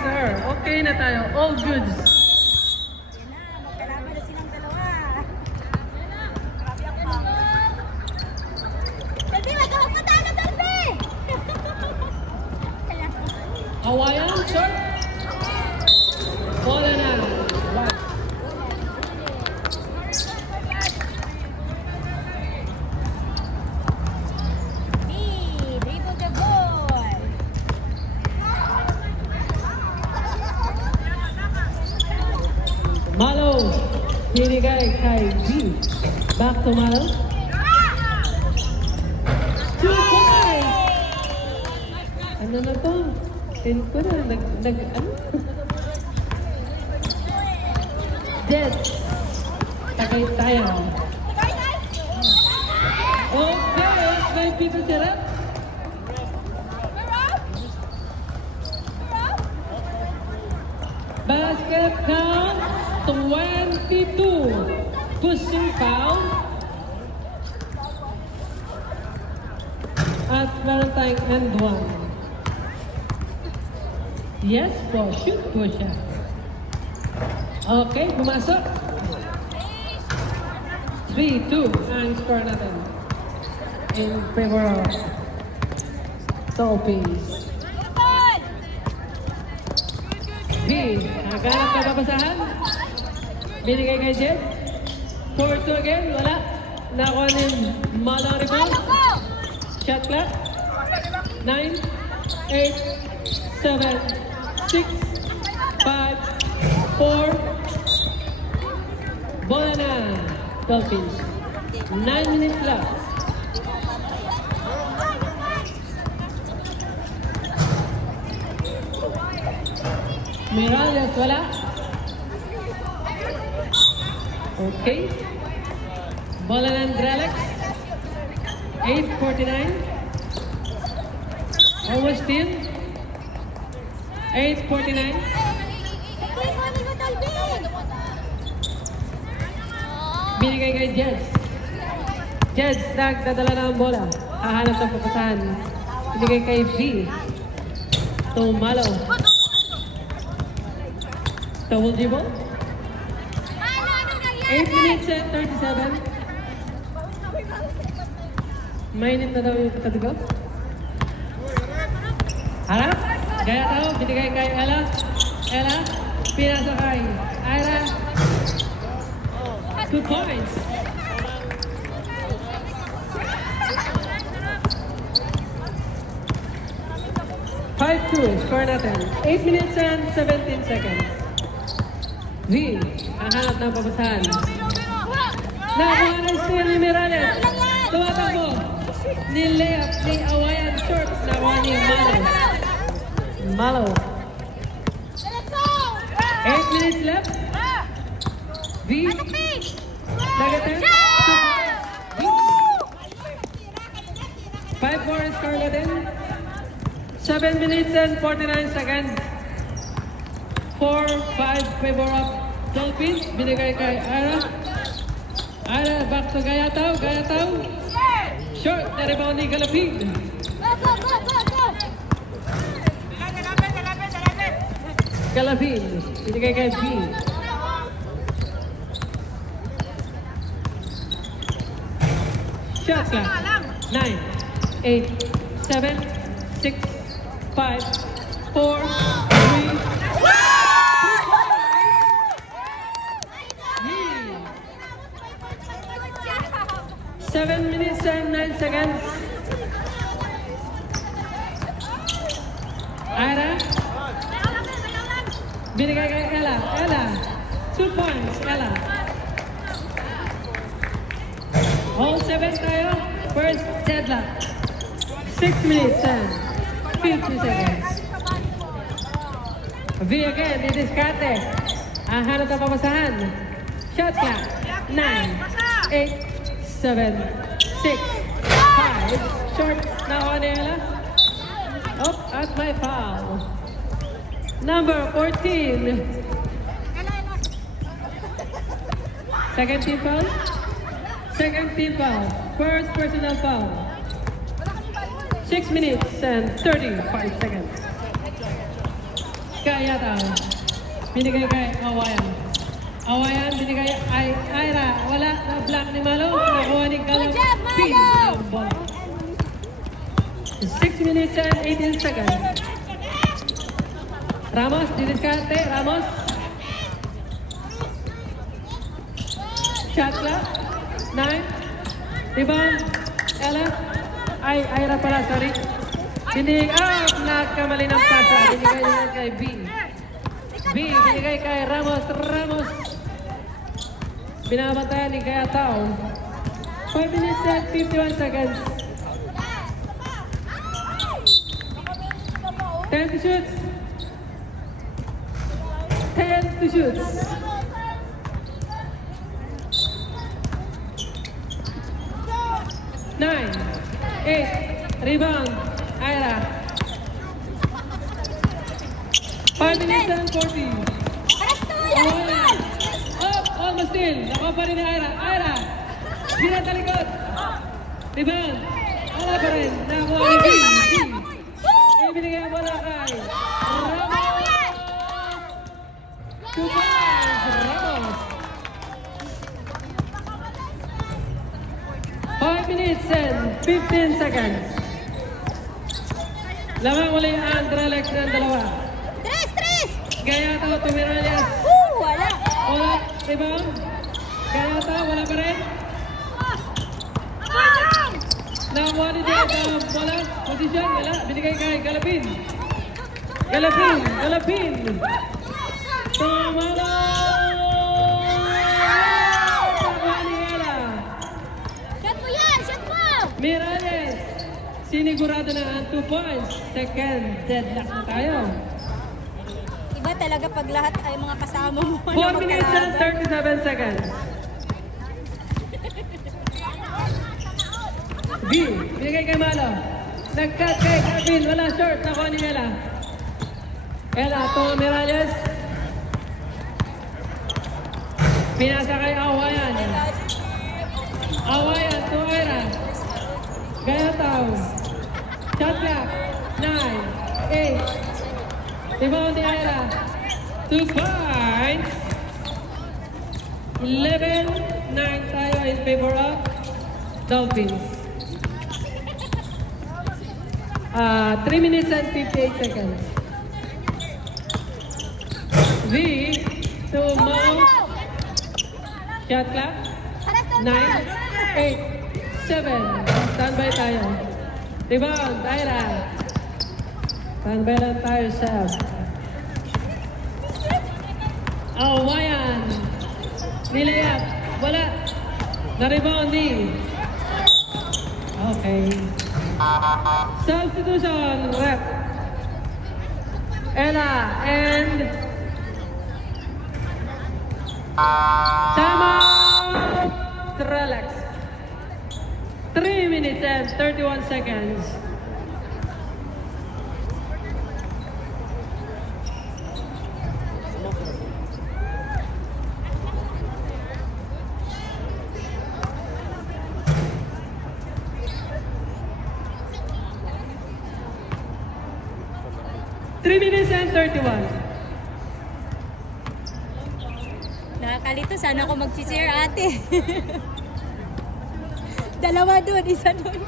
sir. Okay na tayo. All goods. Yan na, magkalaban na silang dalawa. Dalby, magkahap na tayo, Dalby! Kaya, Hawaiian, short. Bola na. One. B, dribble the ball. Malo. Binigay kay B. Back to Malo. 2 points. Ano na to? 10 ko na. Ano? Jets. Tagay tayo. Okay, may people sila. Basket count 22. Pushing foul. At meron tayong end one. Yes po, shoot po siya. Okay, pumasok. 3-2 ang score natin. In favor of Toppies. B, naghanap ka babasahan? Binigay kay Jet. 4-2 again, wala. Nakuha ni Malang rebound. Shot clock. 9, 8, 7, 6, 5, 4. Bola na, Dolphins. 9 minutes left. Miralles, wala. Okay. Bola ng Drelex. 8:49. Almost in. 8:49. Binigay kay Jets. Jets, nagdadala na ang bola. Hahanap ng papasahan. Binigay kay V. Tumalo. Double dribble. 8 minutes and 37. Mainit na daw yung katabi. Harap. Gaya tao. Binigay kay Ella. Ella. Pinasa kay Ira. 2 points. Score natin. 8 minutes and 17 seconds. V. Ang hanap ng papasahan. Nakuha na steal ni Miralles. Tumatakbo. Ni layup ni Hawaiian shorts. Nakuha ni Malo. Malo. 8 minutes left. V. Nagatan. 5 more score natin. 7 minutes and 49 seconds. 4-5 favor of Dolphins. Binigay kay Ira. Ira back to Gayataw. Gayataw. Short na rebound ni Galapig. Galapig. Binigay kay B. Shot clock. 9, 8, 7, 6, 5, 4, 3, 7 minutes and 9 seconds. Ira. Binigay kay Ella. Ella. 2 points. Ella. All 7 tayo. First deadlock. 6 minutes and 50 seconds. V again. Didiskarte. Ang hanap na papasahan. Shot clock. 9, 8, 7, 6, 5. Short. Nakuha ni Ella. Oh, at my foul. Number 14. Second team foul. Second team foul. First personal foul. 6 minutes and 35 seconds. Kaya daw. Binigay kay Awayan. Awayan, binigay ay Ira. Wala na block ni Malo. Nakuha ni Good job, Galapin. Malo! 6 minutes and 18 seconds. Ramos, didiskarte. Ramos. Shot clock. 9. Rebound. Ella. Ay, Ira pala, sorry. Nagkamali ng pasa. Binigay niya kay B. B, binigay kay Ramos. Ramos. Binabantayan ni Kaya Tao. 5 minutes and 51 seconds. 10 to shoot. 10 to shoot. 9, 8, rebound, Ira. 5 minutes and 40. Arastol! Up, almost still. Nakuha pa rin ni Ira. Ira, gira sa likod. Rebound. Wala pa rin. Nakuha ni B. Ibinigay ang bola kay Ramos. 2 points, Ramos. 5 minutes and 15 seconds. Lamang uli ang Dralex ng dalawa. Tres! Gaya tao, Tumiralias. Wala! Wala, rebound. Gaya tao, wala pa rin. Nakuha ni Jay ang bola. Posisyon, wala. Binigay kay Galapin. Galapin. Tumalo! Nakuha ni Ella. Shot mo yan! Shot mo! Miralles. Sinigurado na ang 2 points. Second deadlock na tayo. Iba talaga pag lahat ay mga kasama mo. 4 minutes and 37 seconds. B, binigay kay Malo. Nag-cut kay Calvin. Wala short. Nakuha ni Ella. Ella, to Miralles. Pinasa kay Awayan. Awayan, to Ira. Gayataw. Shot clock. 9, 8. Rebound ni Ira. 2 points. 11-9 tayo in favor of Dolphins. 3 minutes and 58 seconds. V to Mo. Shot clock. 9, 8, 7. Standby tayo. Rebound, Ira. Standby lang tayo, Chef. Awayan. Nilayap. Wala. Na-rebound ni. Okay. Substitution, rep. Ella and Tama Trelex. 3 minutes and 31 seconds. Three minutes and 31. Nakakalito, sana ako mag-cheer ate. Dalawa doon, isa doon.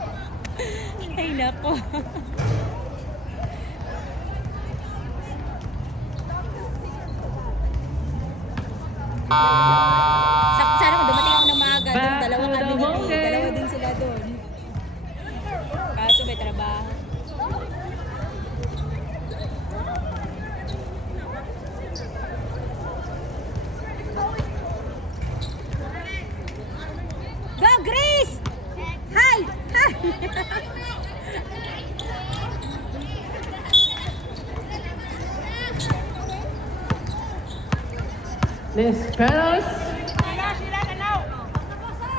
Ay nako. Sakto sana kung dumating ako ng maaga, doon, Back dalawa to the kami doon. ball game. Dalawa din sila doon. Kaso may trabaho. Go, Grace! Hi! Hi! Miss Peros.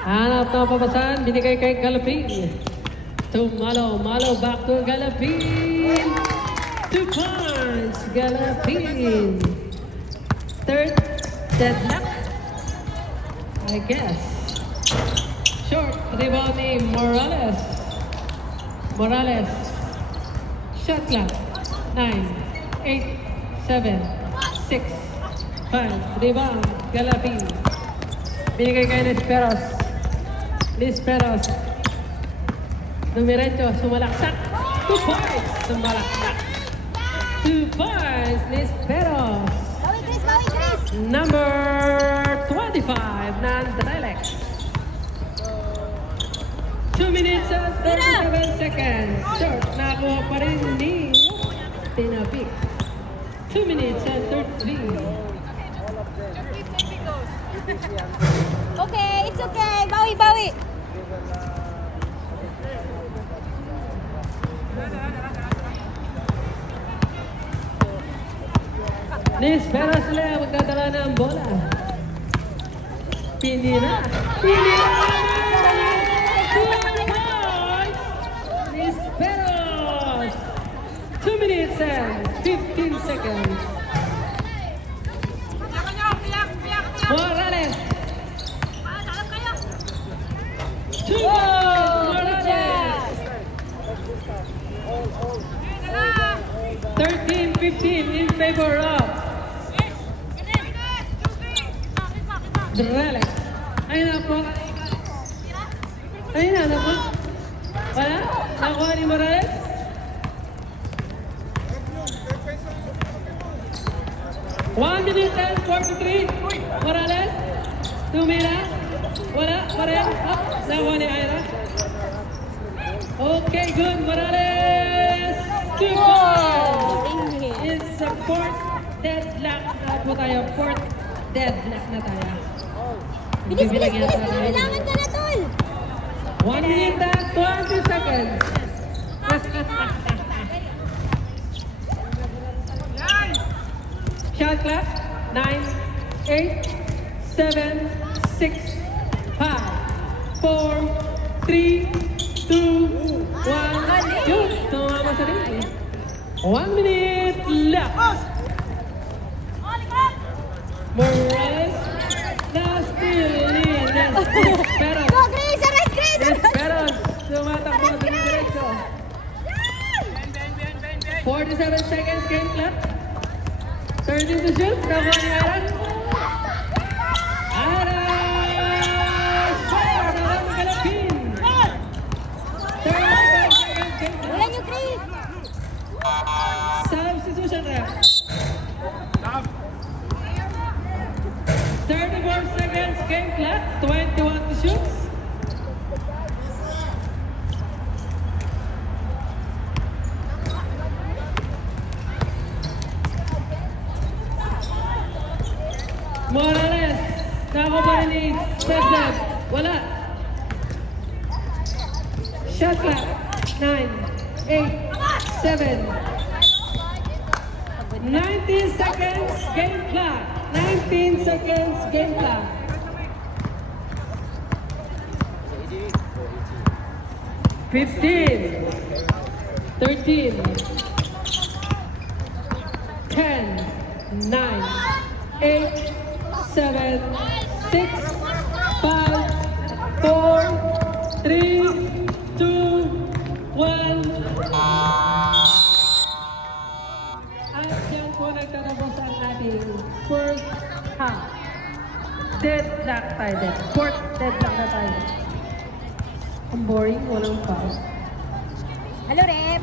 Hanap ng papasan. Binigay kay Galapin. To Malo. Malo back to Galapin. 2 points. Galapin. Third deadlock. I guess. Short. Rebound ni Morales. Morales. Shot clock. 9, 8, 7, 6, 5. Rebound, Galapin. Binigay kay Lisperos. Lisperos. Dumiretso, sumalaksak. 2 points, sumalaksak. 2 points, Lisperos. Bawi, Chris! Bawi, Chris! Number 25, Nandrelek. 2 minutes and 37 seconds. Short, nakuha pa rin ni Tinapik. 2 minutes and 33. Okay, it's okay. Bawi, bawi. Lisperos Lea magdadala ng bola. Pinira. Pinira! Lisperos! 2 minutes and 15 seconds. Morales! 2 Morales! 13-15 in favor of Drelek. Ayun na po. Ayun na po. Wala? Nakuha ni Morales? One minute and 43. Morales? Tumira? Wala? Morales? Up? Nakuha ni Ira? Okay, good. Morales! 2 points! It's a fourth deadlock na po tayo. Fourth deadlock na tayo. Bilis, bilis, Bibigyan bilis. sa tayo. Kailangan ka na, tol. 1 minute and 20 seconds. Shot clock. 9, 8, 7, 6, 5, 4, 3, 2, 1. Yun, tumama sa rin. 1 minute left. Morales. Last steal ni Lisperos. Go, Chris! Arrest, Chris! Lisperos. Tumatakbo. Diretso. 47 seconds game clock. 30 to shoot. Nakuha ni Aaron. Aaron! Shot! Aaron Galapin. 35 seconds game clock. Wala niyo, Chris! Substitution ref. 34 seconds game clock. 21 to shoot. Morales. Nako pa rin ni Stephen. Wala. Shot clock. 9, 8, 7, 19 seconds game clock. 19 seconds game clock. 15, 13, 10, 9, 8, 7, 6, 5, 4, 3, 2, 1. At yan po nagtatapos ang ating first half. Deadlock tayo. Fourth deadlock na tayo. Ang boring, walang foul. Hello, Rep!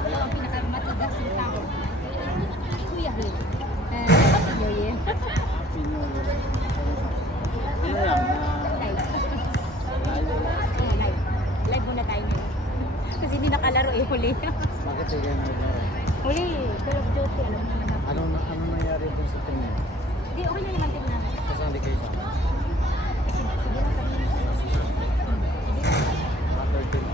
Hello, ang pinakamatigas ng tao. Kuya, Rep. Happy New Year. Live muna tayo ngayon. Kasi hindi nakalaro eh, huli. Bakit siya ganyan naglaro? Huli, Call of Duty, alam mo naman. Ano nangyari dun sa team niya? Hindi, okay na naman din namin. Kasali kayo siya? Sige lang kami. After team.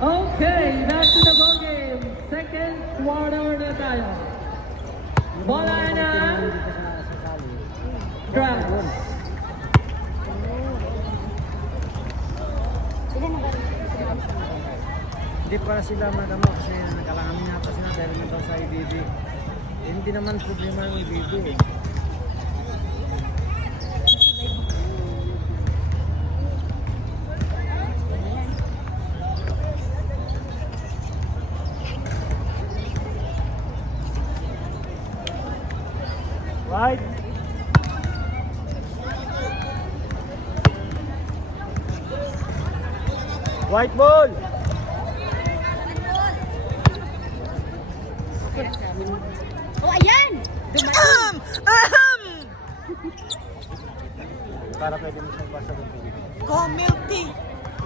Okay, back to the ball game. Second quarter na tayo. Bola na Drums. Sila na ba rin? Hindi para sila madamo kasi nakalangamin nata sila dahil naman daw sa IBB. Hindi naman problema ng IBB eh. White. White ball. Oh, ayan! Dumating! Para pwede mo siyang pasa doon. Go milk tea.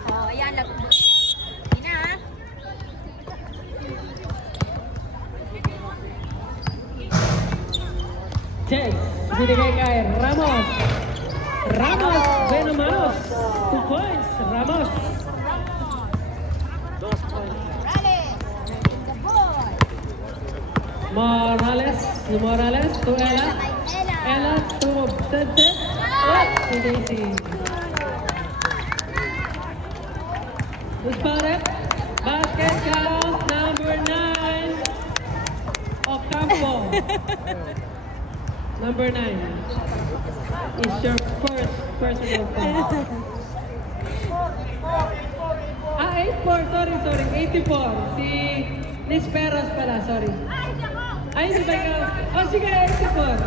Oh, ayan. Hindi na, ha? Chase, binigay kay Ramos. Ramos, Benamanos. 2 points, Ramos. Rally! The boy! Morales, si Morales to Ella. Ella to Sente. Oh, si Daisy. Who's Barret? Basket count number 9. Ocampo. Number 9 is your first personal foul. 84, sorry, 84. Si Nisperos pala, sorry. Ay, hindi ba ikaw? Oh, sige, 84.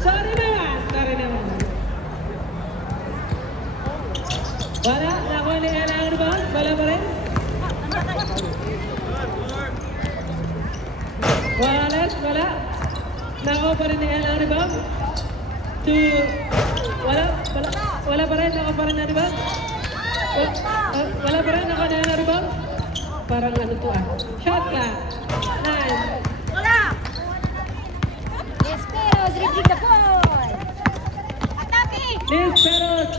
Sorry naman. Wala, nakuha ni Ella ang rebound? Wala pa rin? Morales, wala. Nakuha pa rin ni Ella ang rebound? Wala pa rin, nakuha pa rin ang rebound? Wala pa rin, nakuha ni Ella ang rebound? Parang ano to ah. Shot clock. 9. Esperos, retrieve the ball! Atapi! Nisperos.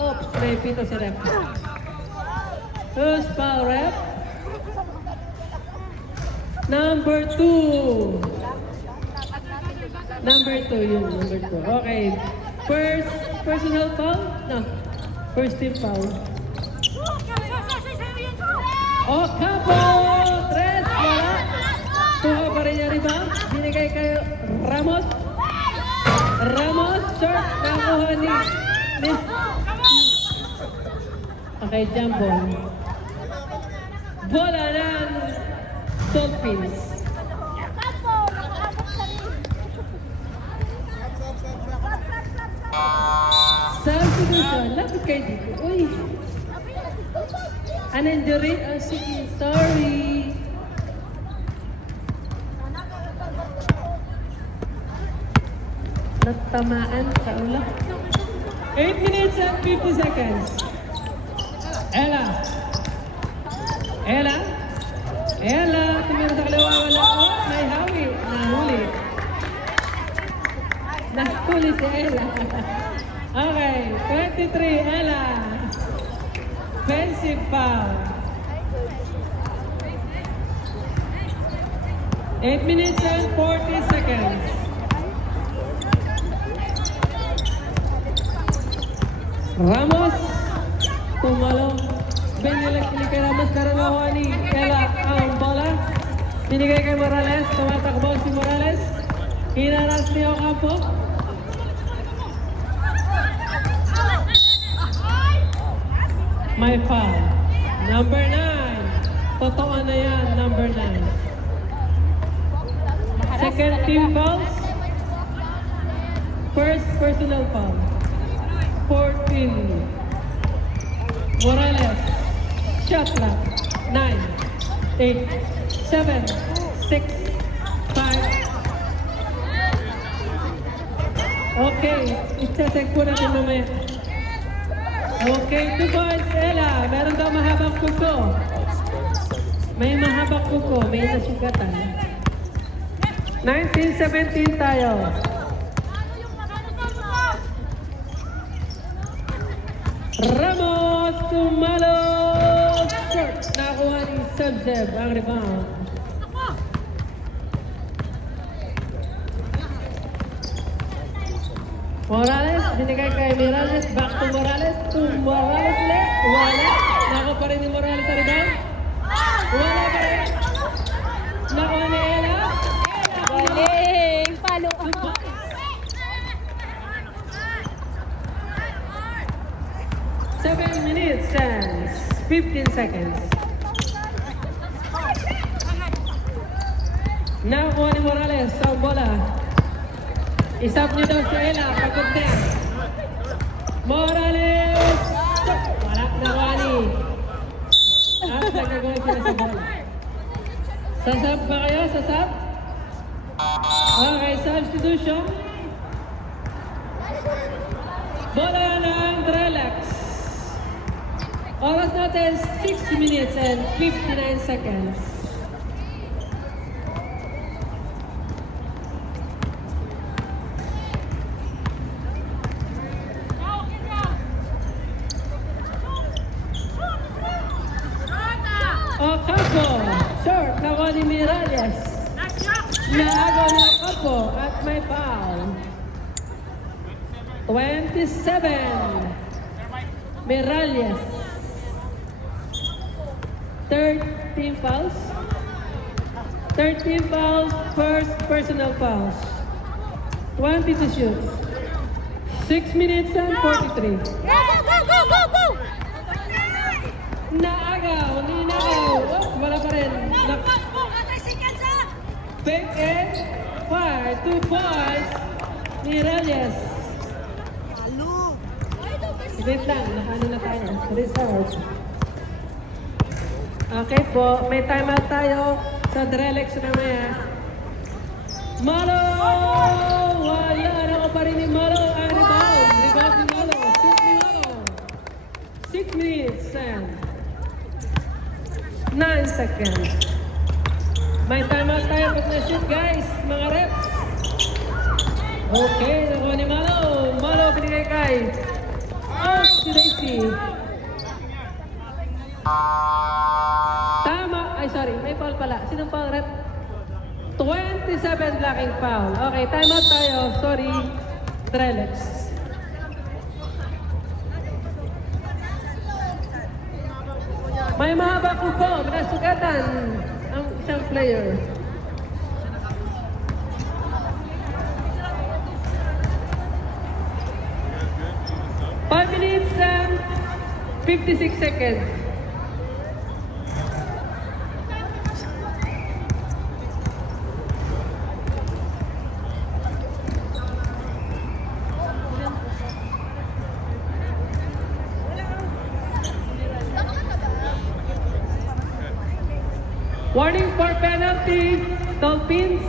Oops, may pito si rep. Who's foul rep? Number 2. Number 2 yun, number 2. Okay. First personal foul? No. First team foul. Ocampo! 3! Wala. Tuha pa rin yung rebound. Binigay kay Ramos. Ramos, short. Nakuha ni Okay, jump ball. Bola ng Dolphins. Substitution. Lapit kayo dito. Uy. An injury? Oh, sige. Sorry. Natamaan sa ulo. 8 minutes and 50 seconds. Ella. Tumira sa kaliwa. Wala. Oh, may hawi. Nahuli. Nahuli si Ella. Okay. 23. Ella. Offensive foul. 8 minutes and 40 seconds. Ramos. Tumalo. Binigay kay Ramos. Karanawa ni Ella ang bola. Binigay kay Morales. Tumatakbo si Morales. Hinaras ni Ocampo. May foul. Number 9. Totoo na yan, number 9. Second team fouls. First personal foul. 14. Morales. Shot clock. 9, 8, 7, 6, 5. Okay, i-check po natin mamaya. Okay, 2 points, Ella. Meron daw mahabang kuko. May mahabang kuko, may nasugatan. 19-17 tayo. Ramos tumalo! Short. Nakuha ni Sebzeb ang rebound. Morales, binigay kay Morales, back to Morales ulit, wala. Nakuha pa rin ni Morales sa rebound. Wala pa rin. Nakuha ni Ella. Galing! Follow up! 7 minutes and 15 seconds. Nakuha ni Morales sa bola. Isap niyo daw si Ella. Pagod na yan. Morales! Wala nakuha ni. At nagagawa sila sa bola. Sasab ba kayo? Sasab? Okay, substitution. Bola ng Drelex. Oras natin 60 minutes and 59 seconds. Ocampo, short, nakuha ni Miralles. Naago ni Ocampo at may foul. 27. Miralles. 13 fouls. 13 fouls, first personal fouls. 20 to shoot. 6 minutes and 43. Go! Naagaw, ninagaw. Oh, wala pa rin. Fake it. Fire. 2 points. Miralles. Wait lang, nakaano na tayo. Result. Okay po, may timeout tayo sa Drelex mamaya. Malo! Wala na pa rin ni Malo. Ang rebound. Rebound ni Malo. Shoot ni Malo. 6 minutes and 9 seconds. May timeout tayo pag na-shoot guys, mga rep. Okay, nakuha ni Malo. Malo, binigay kay si Daisy. Tama. Ay, sorry. May foul pala. Sinong foul, rep? 27 blocking foul. Okay, time out tayo. Sorry. Drelex. May mahaba ko po. Nasugatan ang isang player. Five minutes and 56 seconds. Warning for penalty, Dolphins.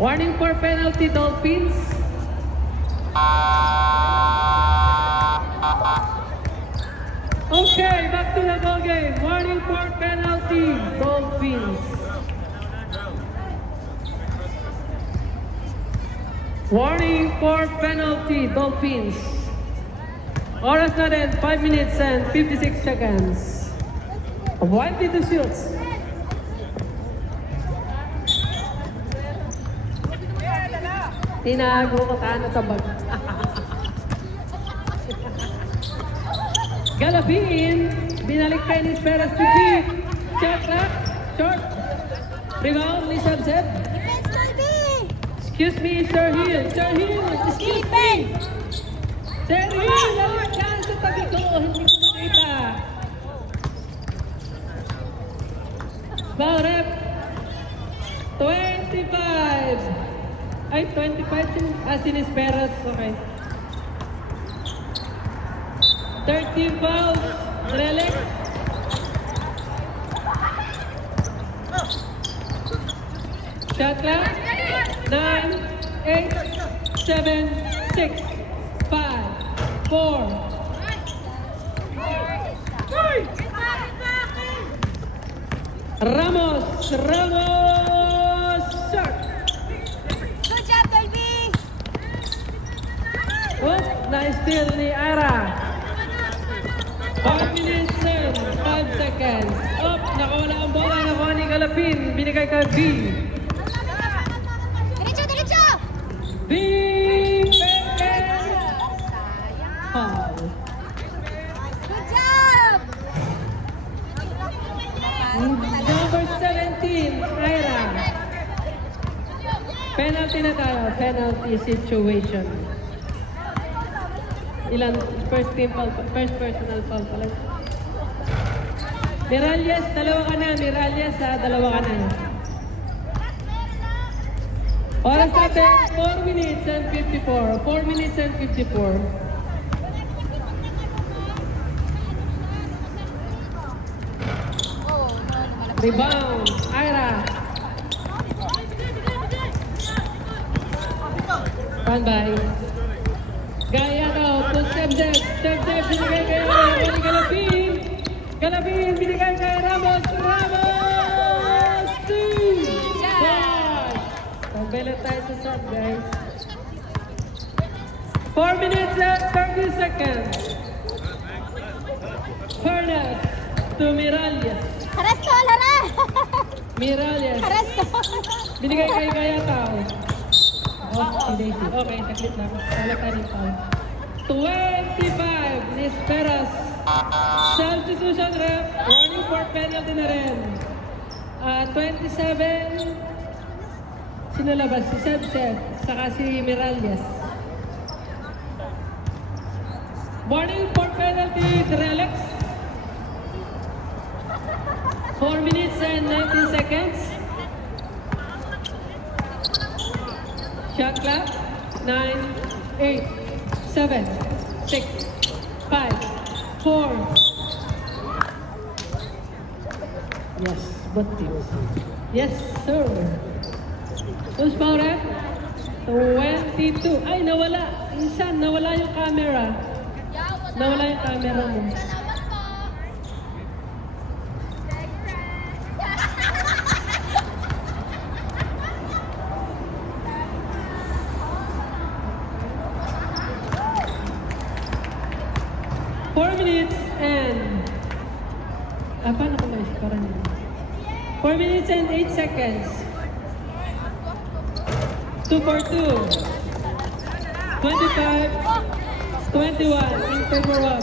Warning for penalty, Dolphins. Okay, back to the ball game. Warning for penalty, Dolphins. Warning for penalty, Dolphins. Oras na rin, 5 minutes and 56 seconds. 22 shoots. Tinago ko tayo sa bag. Galapin, binalik kay ni Perez TV. Shot clock, short. Rebound, Lisa Zeb. Excuse me, Sir Hill. Sir Hill, excuse me. Sir Hill, lalak ka sa tabi ko. Hindi ko makita. Foul rep. 25. Ay, 25 sin Sinis Perez. Okay. 30 fouls. Drelex. Shot clock. 9, 8, 7, 6, 5, 4. Ramos. Shot. Good job, baby! Oh, nice steal ni Ira. 5 minutes and 5 seconds. Oh, nakawala ang bola. Nakuha ni Galapin. Binigay ka B. Diretso! B. Foul. Good job! Number 17, Ira. Penalty na tayo. Penalty situation. Ilan? First personal foul pala. Miralles, dalawa ka na. Miralles, dalawa ka na. Oras natin, 4 minutes and 54. 4 minutes and 54. Oh, no, lumalabas. Rebound, Ira. Standby. Gaya daw, to Sebdeb. Sebdeb, binigay kay Galapin. Galapin, binigay kay Ramos. Ramos! 2! 1! Pagbelat tayo sa sub, guys. 4 minutes and 30 seconds. Fernand to Miralles. Aresto, Lara! Miralles. Aresto! Binigay kay Gayataw. Oh, si Daisy. Okay, saglit lang. Wala tayo rin foul. 25, Nisperas. Substitution rep. Warning for penalty na rin. 27, sino labas? Si Sebseb. Saka si Miralles. Warning for penalty, Drelex. 4 minutes and 19 seconds. Shot clock. 9, 8, 7, 6, 5, 4. Yes, but yes, sir. Who's foul rep? 22. Ay, nawala. Insan, nawala yung camera. Nawala yung camera mo. Salamat po! 4 minutes and... paano ko na parang 4 minutes and 8 seconds. 2 for 2. 25, 21 in favor of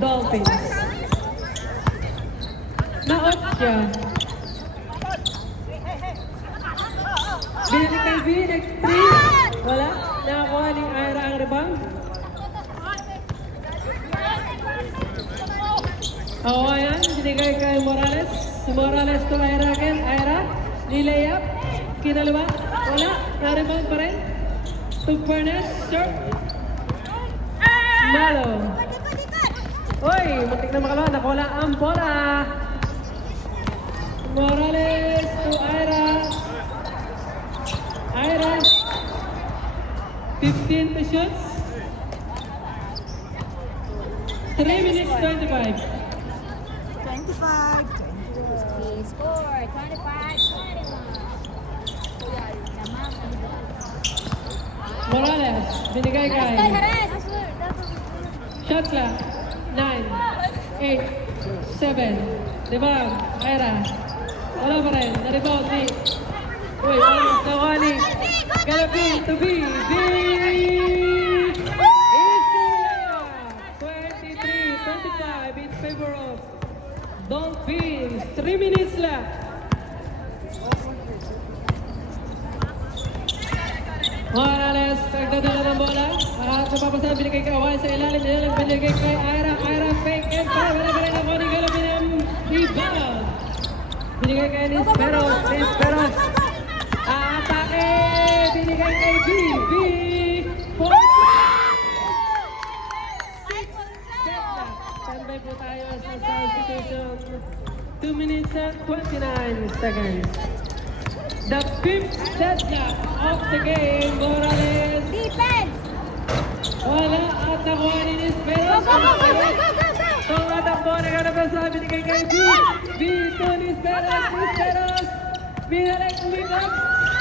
Dolphins. Na-out siya. Binili kay B, next 3. Wala. Nakakuha ni Ira ang rebound. Oo, ayan. Binigay kay Morales. Si Morales to Ira again. Ira, nilayap. Kinalawa. Wala. Na-rebound pa rin. To Fernand. Short. Malo. Uy, muntik na makalawa. Nakuha ang bola. Morales to Ira. Ira. 15 to shoots. 3 minutes 25. 25. He scored 25-21. Morales, binigay kay. Shot clock. 9, 8, 7. Diba? Ira. Wala pa rin. Na-rebound ni. Uy, almost nakuha ni. Galapin to B. B! Easy layup. 23-25 in favor of Dolphins. 3 minutes left. Morales, nagdadala ng bola. At napapasa, binigay kay Away sa ilalim. Nilalang binigay kay Ira. Ira fake and para. Wala pa rin ako ni Galapin ang rebound. Binigay kay Nisperos. Nisperos. Atake! Binigay kay B. B. Point. Standby po tayo sa substitution. 2 minutes and 29 seconds. The 5th deadlock of the game, Morales. Defense! Wala at nakuha ni Nisperos. Go, go, go, go, go, go, go! Tumatakbo na ka naman sa binigay kay B. B to Nisperos. Nisperos. Binalik umikot.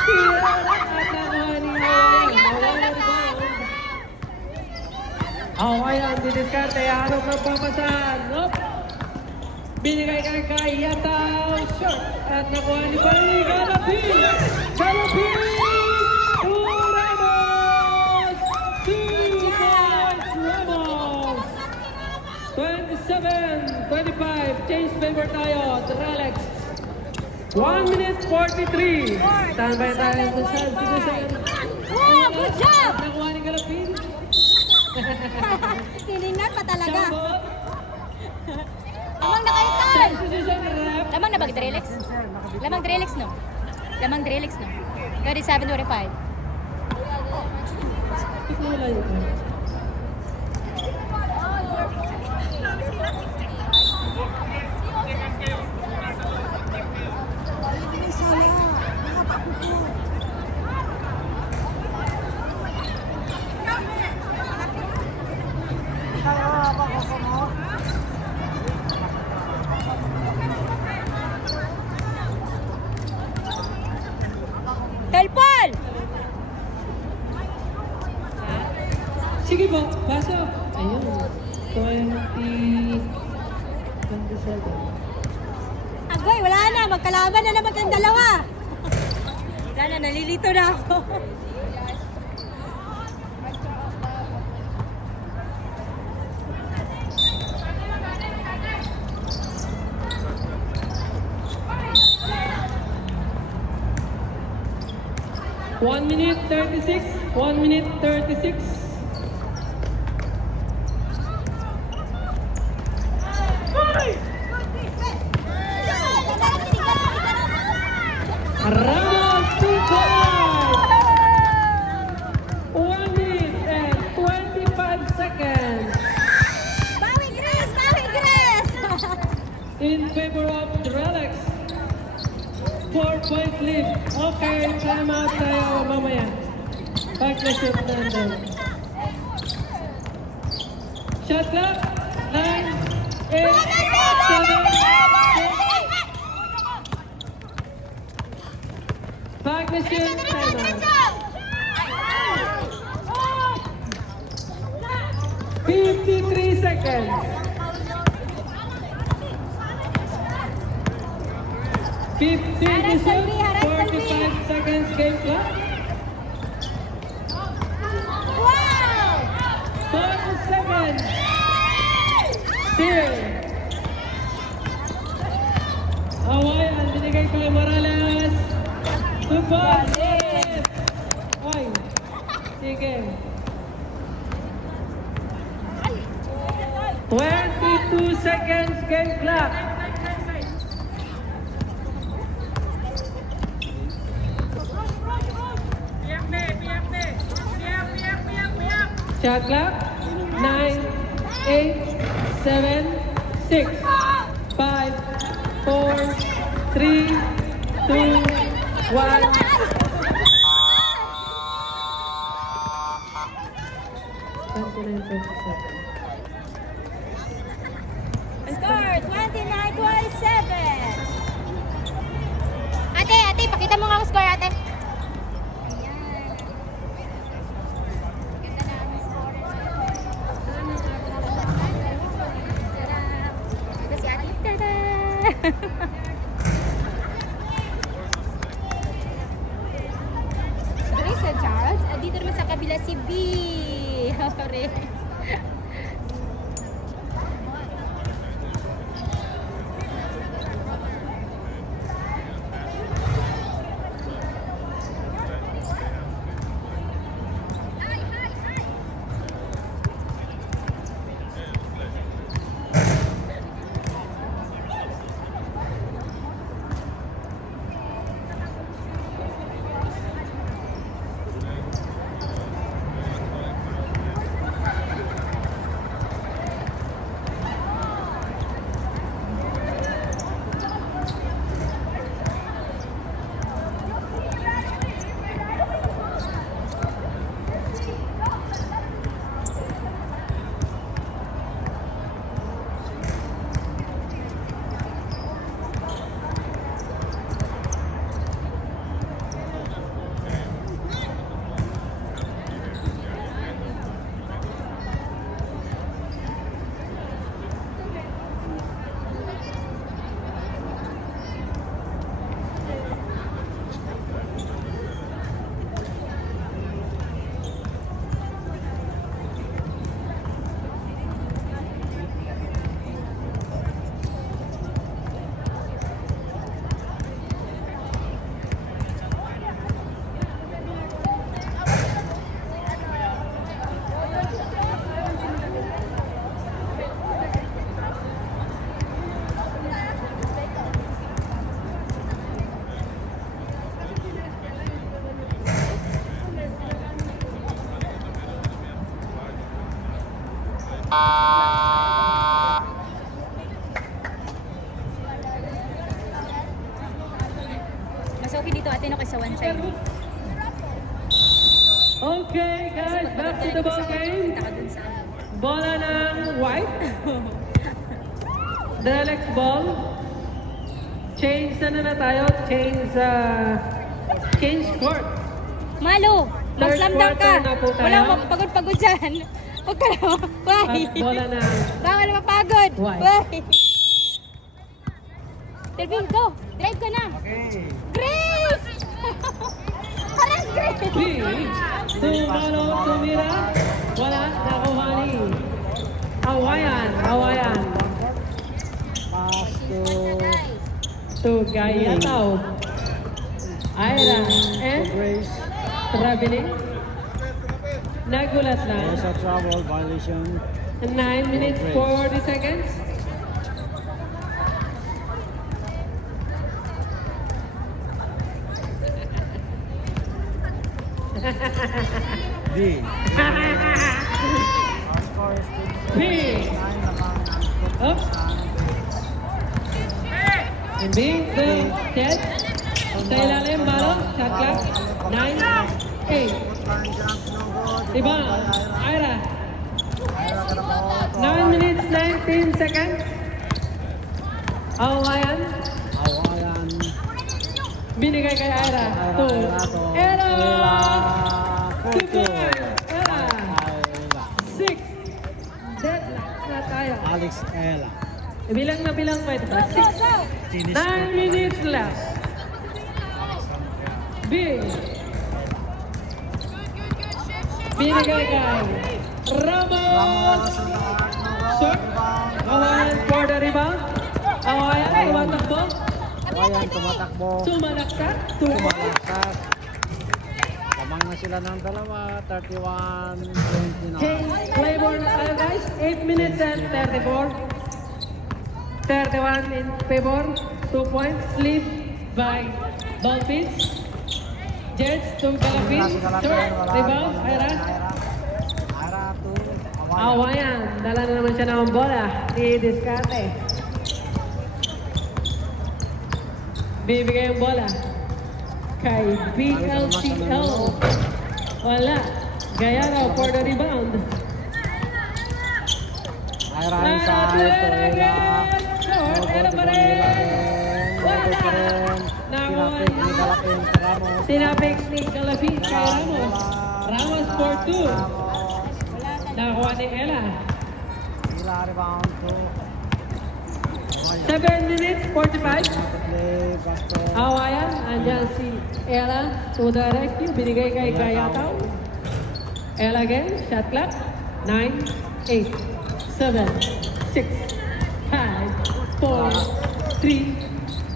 Tira at nakuha ni Hawaii. Nawala rebound. Hawaii ang didiskarte. Hanap ng papasahan. Nope. Binigay kay Gayataw. Short. At nakuha ni Bali. Galapin. Galapin. To Ramos. 2 points. Ramos. 27-25. Change favor tayo. Drelex. 1 minute 43. Standby tayo sa substitution. Oh, good job! Nakuha ni Galapin. Tinignan pa talaga. Jumbo. Lamang na kayo, Tal! Substitution rep. Lamang na ba, Drelex? Lamang Drelex, no? Lamang Drelex, no? 37-25. Wala yun. Telpon! Sige po, pasok. Ayun. 27. Agoy, wala na. Magkalaban na naman kang dalawa. Wala na, nalilito na ako. One minute 36. 1 minute 36. Ramos to five. 1 minute and 25 seconds Bawi, Grace! Bawi, Grace! in favor of Drelex. 4-point lead. Okay, time out tayo mamaya. Pag na-shoot natin. Shot clock. 9, 8, 7, 6. Pag na-shoot, time out. 53 seconds. 15 Haras to Talbi, shoot. Haras Talbi. 45 seconds game clock. Wow! 40 seconds. Still. Away, ang binigay ko kay Morales. Super. Ay. Sige. 22 seconds game clock. Shot clock. 9, 8, 7, 6, 5, 4, 3, 2, 1. Score, 29-27. Ate, pakita mo nga ang score, ate. Ayan. Ganda na ang score. Tada! Si ate. Tada! Grace and Charles, dito naman sa kabila si B. Hore. Mas okay dito ate no kaysa one side. Okay, guys, back to the ball game. Punta ka dun sa ano. Bola ng white. The next ball. Change na tayo. Change court. Malo! Mag-slam dunk ka! Third quarter na po tayo. Wala mapagod-pagod dyan. Huwag ka na. Why? At bola na Bawal mapagod. Why? Why? Telvin, go! Drive ka na! Okay. Grace! Alas, Grace! three. Tumalo, tumira. Wala, nakuha ni Awayan. Pass To Gayataw. Ira and to Grace. traveling. Nagulat lang. There's a travel violation. 9 minutes 40 seconds. D. Our score is B. 9 naman. Up. And being the dead. Sa ilalim, Malo. Shot clock. 9, 8. Diba? Ira. 9 minutes 19 seconds. Awayan. Awayan. Binigay kay Ira. To Ella. Two points. Ella. 6. Deadlock na tayo. Alex Ella. Bilang na bilang pa ito. 6. 9 minutes left. B. Binigay kay Ramos. Short. Awayan for the rebound. Awayan, tumatakbo. Awayan, tumatakbo. Sumalaksak. 2 points. Tumatakbo. Tamang na sila ng dalawa. 31-29. Change flavor na tayo guys. 8 minutes and 34. 31 in favor. 2 points. Sleep by Dolphins. Jets to Galapin. Short. Rebound. Ira. Ira to Awayan. Awayan. Dala na naman siya ng bola. Di Discarte. Bibigay ang bola. Kay BLCL. Wala. Gayara for the rebound. Ira inside to Ella. Short. Ella pa rin. Wala. Tinapik ni Galapin sa Ramos. Tinapik ni Galapin kay Ramos. Ramos for 2. Nakuha ni Ella. Ella rebound to 7 minutes 45. play basket. Awayan, andyan si Ella to the rescue. Binigay kay Gayataw. Ella again, shot clock. 9, 8, 7, 6, 5, 4, 3,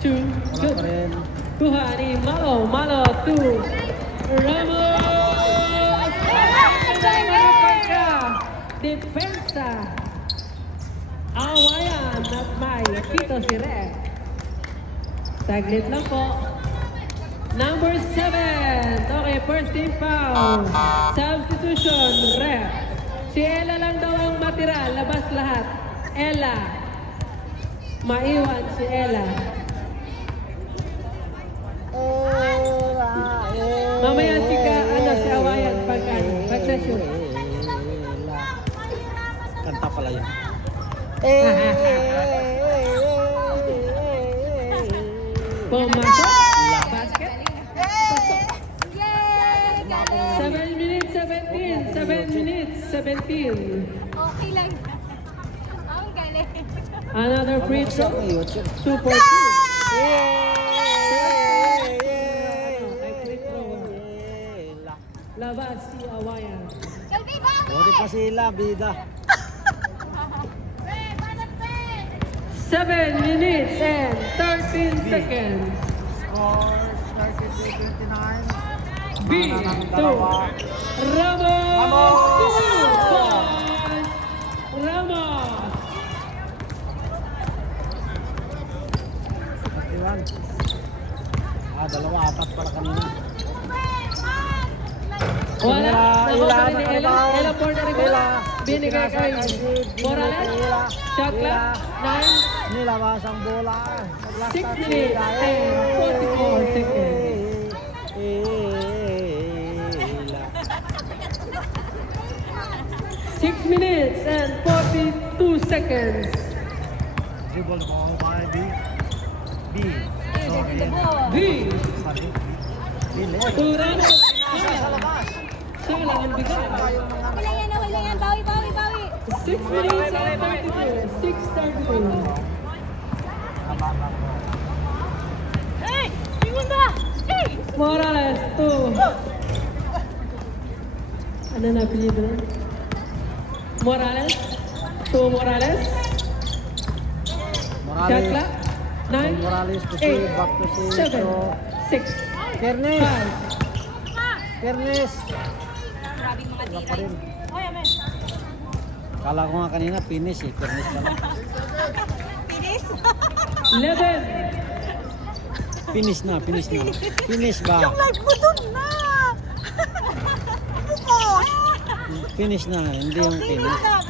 2, Wala good. pa rin. Kuha ni Malo. Malo to Ramos. Depensa. Awayan at may Tito si Rep. Saglit lang po. Number 7. Okay, first team foul. Substitution, Rep. Si Ella lang daw ang matira. Labas lahat. Ella. Maiwan si Ella. Mamaya si si Awayan pag na-shoot. Kanta pala yun. Pumasok. Basket. Yay! Galing! 7 minutes 17. 7 minutes 17. Okay lang. Ang galing. Another free throw. YouTube. Super 2. Labas si Awayan. Kelby, bakit? Buti pa sila, bida. 7 minutes and 13 seconds. Score 32-29. B to Ramos. 2 points. Ramos. 31. Dalawa, apat pala kanina. Wala. Nakuha Ella, ni Ella. Ella for the rebound. Binigay kay Morales. Shot clock. 9. Nilabas ang bola. 6 minutes and 44 seconds. 6 minutes and 42 seconds. Dribble the ball by B. B. Hey, there's the ball. V. Sorry. B. Left. Turanos. Sa labas. Sala ang bigat. Okay lang yan, okay lang yan. Bawi, bawi, bawi. 6 minutes and 32. 6:32. Hey! Ingon ba? Hey! Morales, 2. Ano na apelido na? Morales. 2 Morales. Shot Morales. clock. 9. Morales to save, back to save. 7. 6. Fairness. 5. Fairness. Grabe mga Wala pa tiray. rin. Oy, amen. Kala ko nga kanina, finish eh. Fairness pala. Finish? 11. Finish na, finish na. Finish ba? Life mo dun na! Bukos! Finish na, hindi yung finish. 5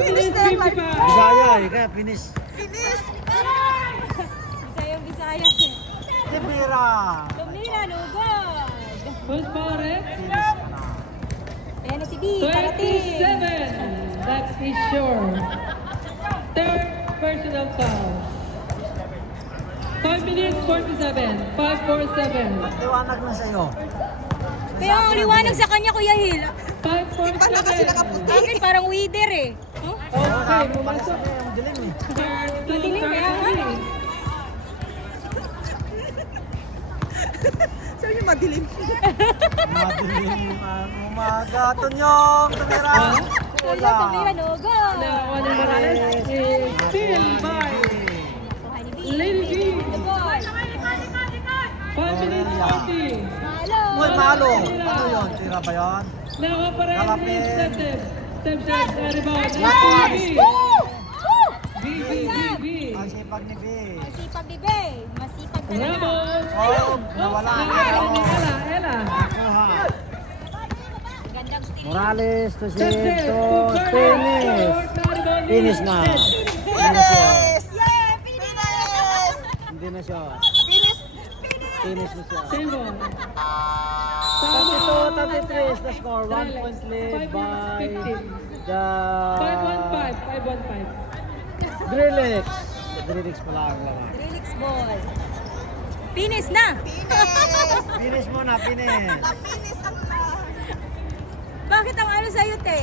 minutes 55. Bisaya eh, kaya finish. Finish! Bisaya, Bisaya. Tibira! Tumira, lugod! First power red. Ayan na si B, parating! 27. That is sure. Third personal foul. 5 minutes 47. 5:47. Liwanag na sa'yo. Kaya ang liwanag sa kanya, Kuya Hil. 5:47. Bakit parang wither eh? Huh? Okay, pumasok. Ang dilim eh. Madilim kaya nga. Saan yung madilim? Madilim ang umaga. Tunyong, tumira. Kuya, tumira, lugod! Nakakuha ni Morales is still by Kuha ni B. Lady B. The ball. 5 minutes 40. Malo! Uy, malo. Ano yun? Tira ba yun? Nakakuha pa rin Kalapin. ni Step. Step shot na rebound. Lakas. B. Woo! Woo! B, B, B, B. Ang sipag ni B. Masipag ni Bay. Masipag talaga. Ramos. Oh, nawala. Nakakuha ni Ella. Aha. Gandang steal. Morales to Step save set. to finish. Finish na. Finish siya. Yeah! Finish! Hindi na siya. Finish! Finish na siya. Same ball. 32-33 is the score. 1 point lead by the 5-1-5. Drillix. Drillix pala ang laman. Relix ball. Finish na! Finish mo na, finish. Finish ang lahat! Bakit ang ano sa'yo, te?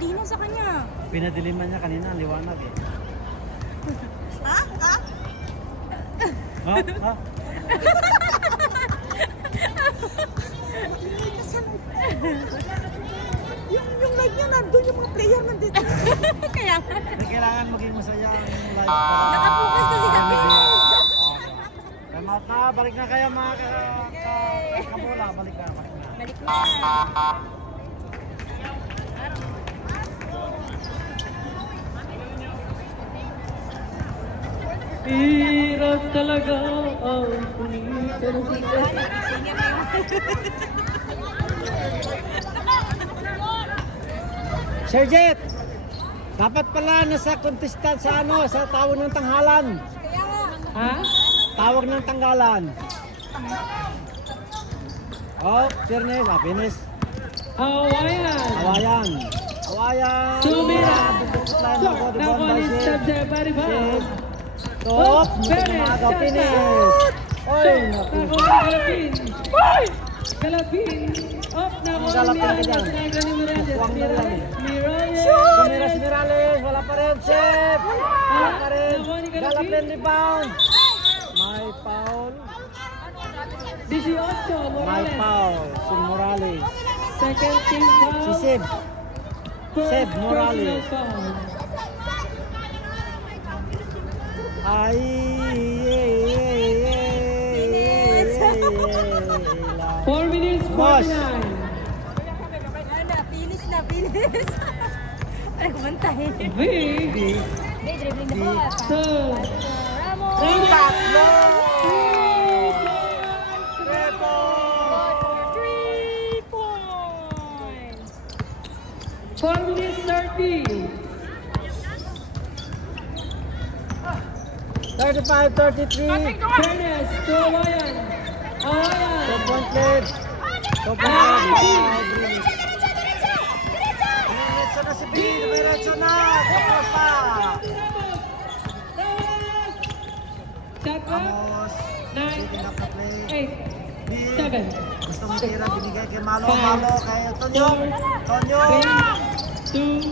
Lino sa kanya. Pinadiliman niya kanina, liwanag eh. Ha? Ha? Ha? Ha? Yung live niya nandun, yung mga player nandito. Kaya nga. Hindi kailangan maging masaya ang live. Nakapokus kasi sa finish. Kaya balik na kayo mga kabola. Balik na, balik na. Balik na. Hirap talaga ang kumita ng Sige na Sir Jet, dapat pala nasa contestant sa ano, sa tawag ng tanghalan. Kaya nga. Ha? Tawag ng tanggalan. Oh, fairness, finish. Hawayan. Hawayan. Hawayan. Tumira. Short. Short. Nakuha ni Step Step by rebound. Top. Fairness. Umaga, Shot finish. na. Oy, naku. Nakuha ni Galapin. Galapin. Up. Nakuha ni Galapin ka Miralles. dyan. Nakuha ni Miralles. Bukwang na lang eh. Miralles. Tumira si Mirales. Wala pa rin. Chef. Wala pa rin. Nakuha ni Galapin rebound. May foul. 18. May Morales. foul. Si Morales. Second team foul. Si Seb. First Seb Morales. personal foul. Ay. 4 minutes Boss. 49. Ano, finish na, finish. Ano, kumantahin. V. May dribbling the ball. So, Ramos! Tatlo! For 3 points! 4 minutes 30. 35-33. Fairness to Awayan. Awayan. 2 point lead. 2 point lead. Diretso na si B. Diretso na. Tapos pa. Shot clock. Ramos. 9, Picking up the play. 8, 7, Gusto mong tira, binigay kay Malo. Five. Malo kay Tonyo. Tonyo. 3, 2,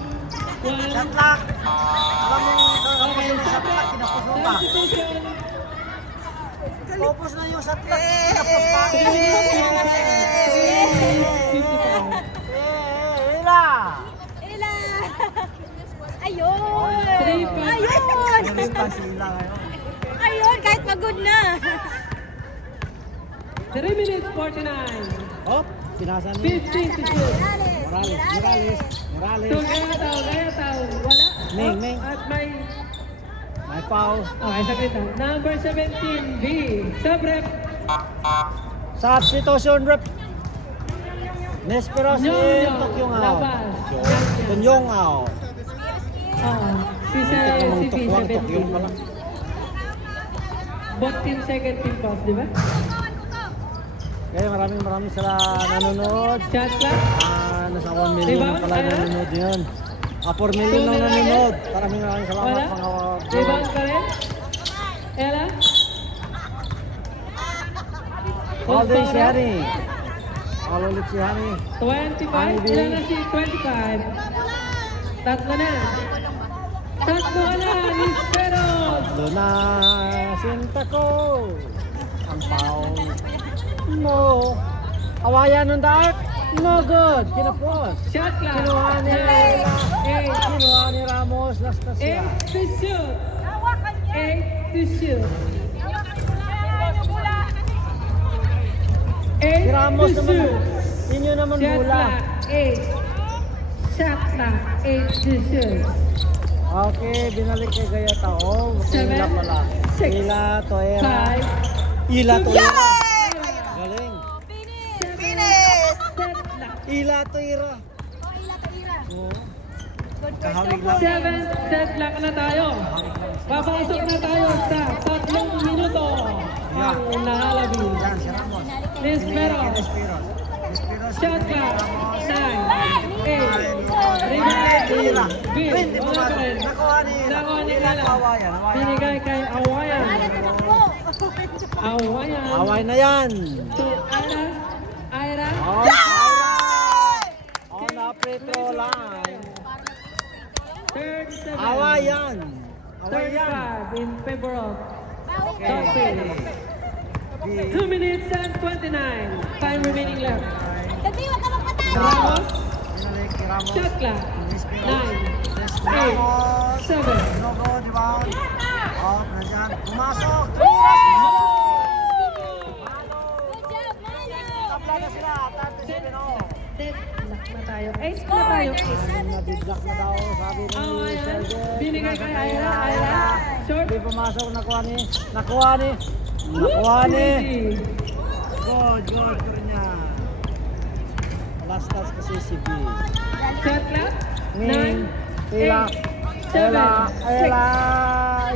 1. Shot clock. Alam mo, kapos na yung shot clock. Kinapos mo pa. Substitution. Kapos na yung shot clock. Kinapos pa. Hila. Ila! Ayun! Three pa. Ayun! Meron pa si Hila ngayon. Ayun, kahit pagod na. 3 minutes 49. Oh, pinasa niya. 15 to shoot. Morales. So, Gayataw. Wala. Ming, Oh, Ming. At may... May foul. Okay, saglit lang. Number 17, B. Subrep. Substitution rep. Nespero si Nyong. Tokyong Ao. Labas. Tunyong Ao. Oo. Si Namang CP Tokyong, Tokyong pala. 14 second team pass, di ba? Kaya maraming sila nanonood. Shot clock. Nasa 1 million Rebound, na pala Ira? nanonood yun. 4 million na nanonood. Maraming salamat Wala. mga Rebound pa rin. Ella. All day si Hani. All ulit si Hani. 25. Ani B. Ilan na si 25? Tatlo na. Tatlo na. Nisperos. Doon na sinta ko. Ang foul. No. Awayan ng dark. No good. Kinapos. Shot clock. Kinuha ni 8. Kinuha ni Ramos. Last na siya. 8 to shoot. 8 to shoot. 8 Si Ramos to naman. shoot. Inyo naman Shot hula. clock. 8. Shot clock. 8 to shoot. Okay, binalik kay Gayata. Oh, Seven, Ila pala. six, Ila, Toera. 5. Ila, Toera. Yay! Galing. Finish! Set clock. Ila, Toera. Oh. Kahawig lang. 7 set clock na tayo. Papasok na tayo sa 3 minuto. Ang nalalabi. Yan, si Ramos. Nisperos. Espiros. Espiros. Shot clock. 9, 8. Ila. Bill. Hindi mo Wala pa man. rin. Nakuha ni Ila. Nakuha ni Ila, Ila. Awayan. Binigay kay Awayan. Awayan. Away na yan. To Ira. Ira. Oh, Ira. On the free throw line. 37. Awayan. Awayan. 35 in favor of Okay. Dolphins. 2 minutes and 29. Time remaining left. Gabi, wag ka magpatalo. Ramos. Binalik kay Ramos. Shot clock. 9, Ramos. 8, 7. No go, di ba? Oh, nandiyan. Pumasok. Good job, Mano. Tabla na sila. 37 oh. Deadlock na tayo. 8 na Score, tayo. 37 Nabigla na daw, sabi ni Awayan. Sergey. Binigay kay Ira. Ira. Short. Hindi pumasok, nakuha ni. Nakuha ni. Easy. Good ko rin niya. Last touch kasi si B. Shot clock. 9, Ning, Ila, 8, 7, Ila,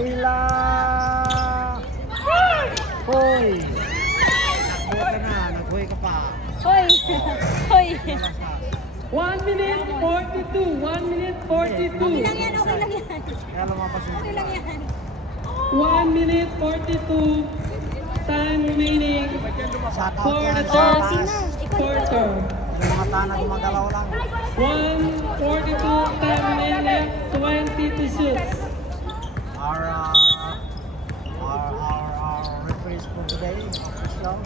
Ila. Hoy. Buka na, naghuwi ka pa. Hoy. Hoy. 1 minute 42. 1 minute 42. Okay lang yan, okay lang yan. Kaya lumabas yung Okay lang yan. 1 minute 42. Time remaining Shout out for yan. the Shout out. third quarter. Yung mga tana gumagalaw lang. 1:42 time remaining left. 20 to shoot. Our referees for today. Official.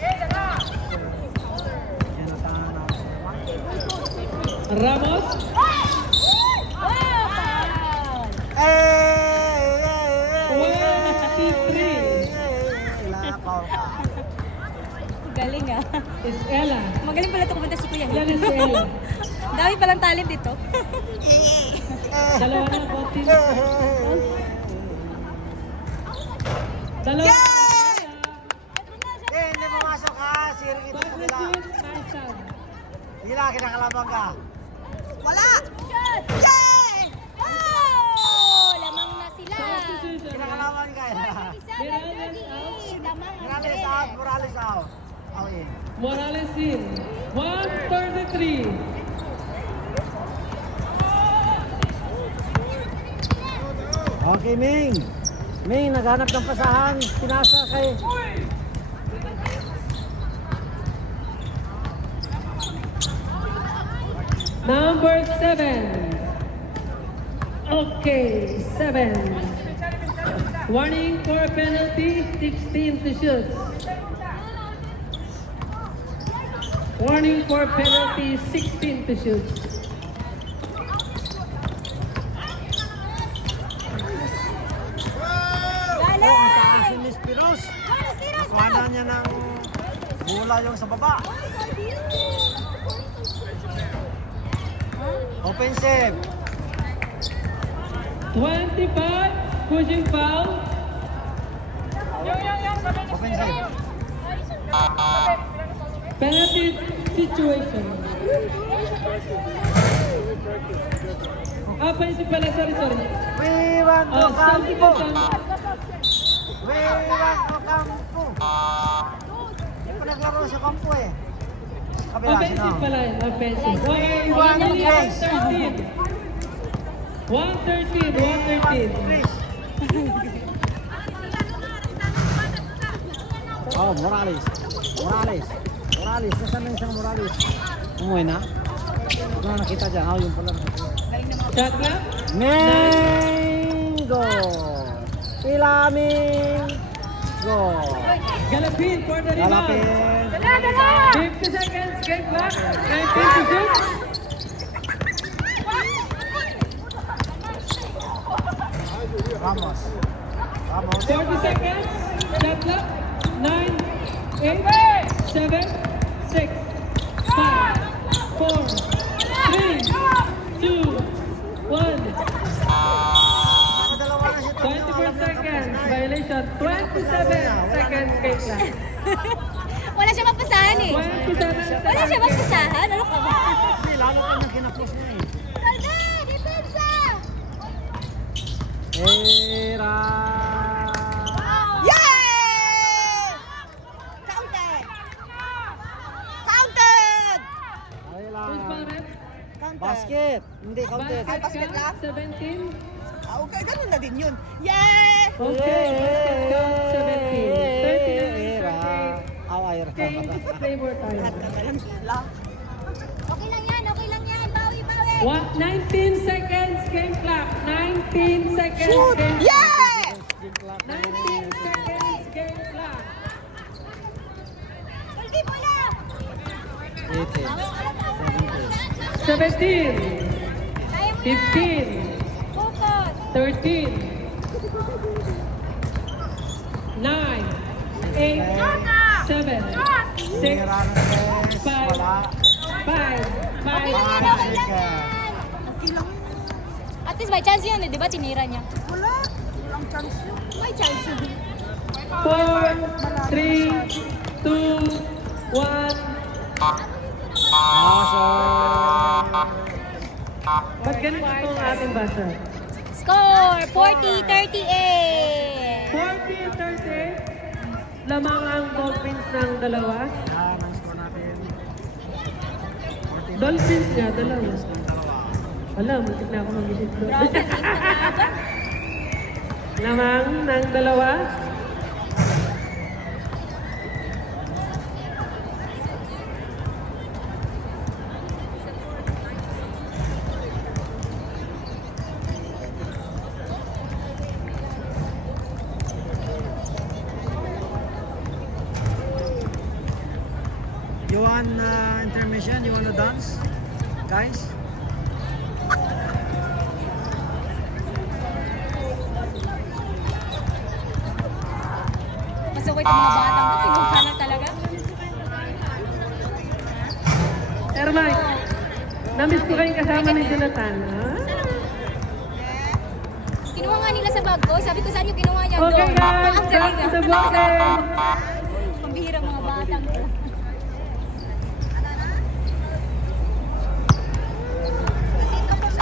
Ramos. Wow, foul. Galing ah. Is Ella. Magaling pala ito kumanta si Kuya. Yan is Ella. Dami palang talent dito. Dalawa na, konti. Dalawa. Hindi pumasok ha. Sirigit Back sa na kanila. shoot. Nice shot. Hila, kinakalabang ka. Wala! Yay! Oh! Lamang na sila. Substitution. Kinakalawan ka. Lamang ang Morales out, Morales out. Out in. Morales in. 133. Okay, Ming. Ming, naghanap ng pasahan. Pinasa kay... Number 7. Okay, 7. Warning for penalty, 16 to shoot. Warning for penalty, 16 to shoot. Puntaan si Miss Piros. Buenos tiros Nakuha na niya ng bola yung sa baba. Offensive. 25, pushing foul. Offensive. Penalty situation. Offensive pala, sorry. We want to campo. Substitution. We want to campo. Hindi pa naglaro sa kampo eh. Sa kabila, sino? Offensive pala yun, offensive. Okay, One 113. 113. Oh, Morales. Nasaan na isang Morales? Umuwi na? Ito na nakita dyan. Oh, yung pala nakita. Shot clock. Mango! Go! Galapin for the rebound. Galapin! 50 seconds, game clock. 19 to shoot. Ramos. 40 seconds. Shot clock. 9, 8, 7, 6, 5, 4, 3, 2, 1. Nakadalawa na siya. 24 seconds. Violation. 27 seconds game clock. Wala siya mapasahan eh. 27 seconds. Wala siya mapasahan. Ano ka ba? Hindi, lalo pa nang kinapos niya eh. Talga! Depensa! Era! Yay! Counted! Counted! Ay First lang. bonnet. Counted. Basket! Hindi counted. Ay, basket count, lang? 17. Ah, okay, ganun na din yun. Yay! Okay, basket count 17. 39, Era! 38. Aw, ay, Okay, play more time. Okay lang yan. Bawi. 19 seconds game clock. 19 seconds game clock. Yay! 19 seconds game clock. Ulti mo lang. 17, Kaya mo 15, Focus. 13, 9, 8, 7, 6, Era ng stress. 5, Wala. 5, 5 seconds. At least may chance yun eh. Di ba tinira niya? Wala. Walang chance yun. May chance yun. 4, 3, 2, 1. Awesome. Ba't ganun itong ating basa? Score 40-38. 40-30. Lamang ang Dolphins ng dalawa. Yan ang score natin. Dolphins nga, dalawa. Alam, muntik na ako mag-isip doon. Grabe, hit na agad. Lamang ng dalawa. You want intermission? You want to dance? Guys? Masaway itong mga batang to. Pinuha na talaga. Mike, namiss ko kayong kasama ni Jonathan. Ha? Kinuha nga nila sa bag ko. Sabi ko saan yung kinuha niya Okay doon. guys, Ang back galing to the ah. ball. Pambihirang mga batang to.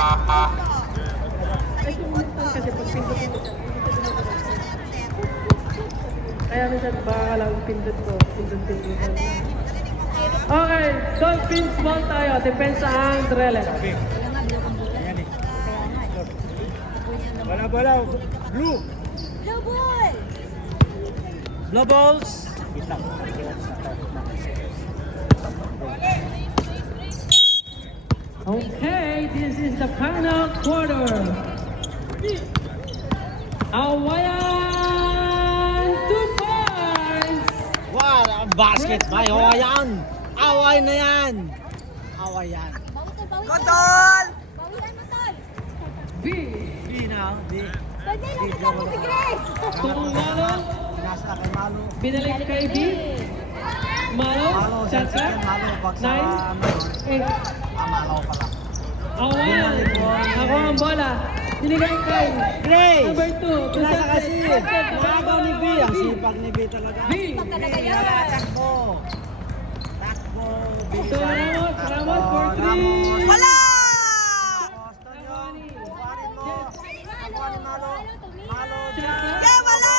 Ay, kumuntan kasi pag pindot ko. Kaya minsan baka lang pindot ko. Pindot. Okay, Dolphins ball tayo. Depensa ang Drellet. Ayan eh. Bola. Blue. Blue ball! Blue balls. Kita. Okay, this is the final quarter. Awayan, 2 points. Wow, ang basket ba? Awayan. Away na yan. Awayan. Go, Tol! Bawian mo, Tol! B. Di na. Di. Pwede na sa kami si Grace! Kung Malo, Nasa kay Malo. binalik kay B. Malo, Malo, shot clock. Malo. Pag sa 9, 8. Malo pala. Awayan, ako ang bola. Binigay kay Grace! number 2. Nasa kasi. Maabaw ni B. Ang sipag ni B talaga. B. Pag talaga yan! Takbo. So, Ramos for 3. Wala! Yeah, wala!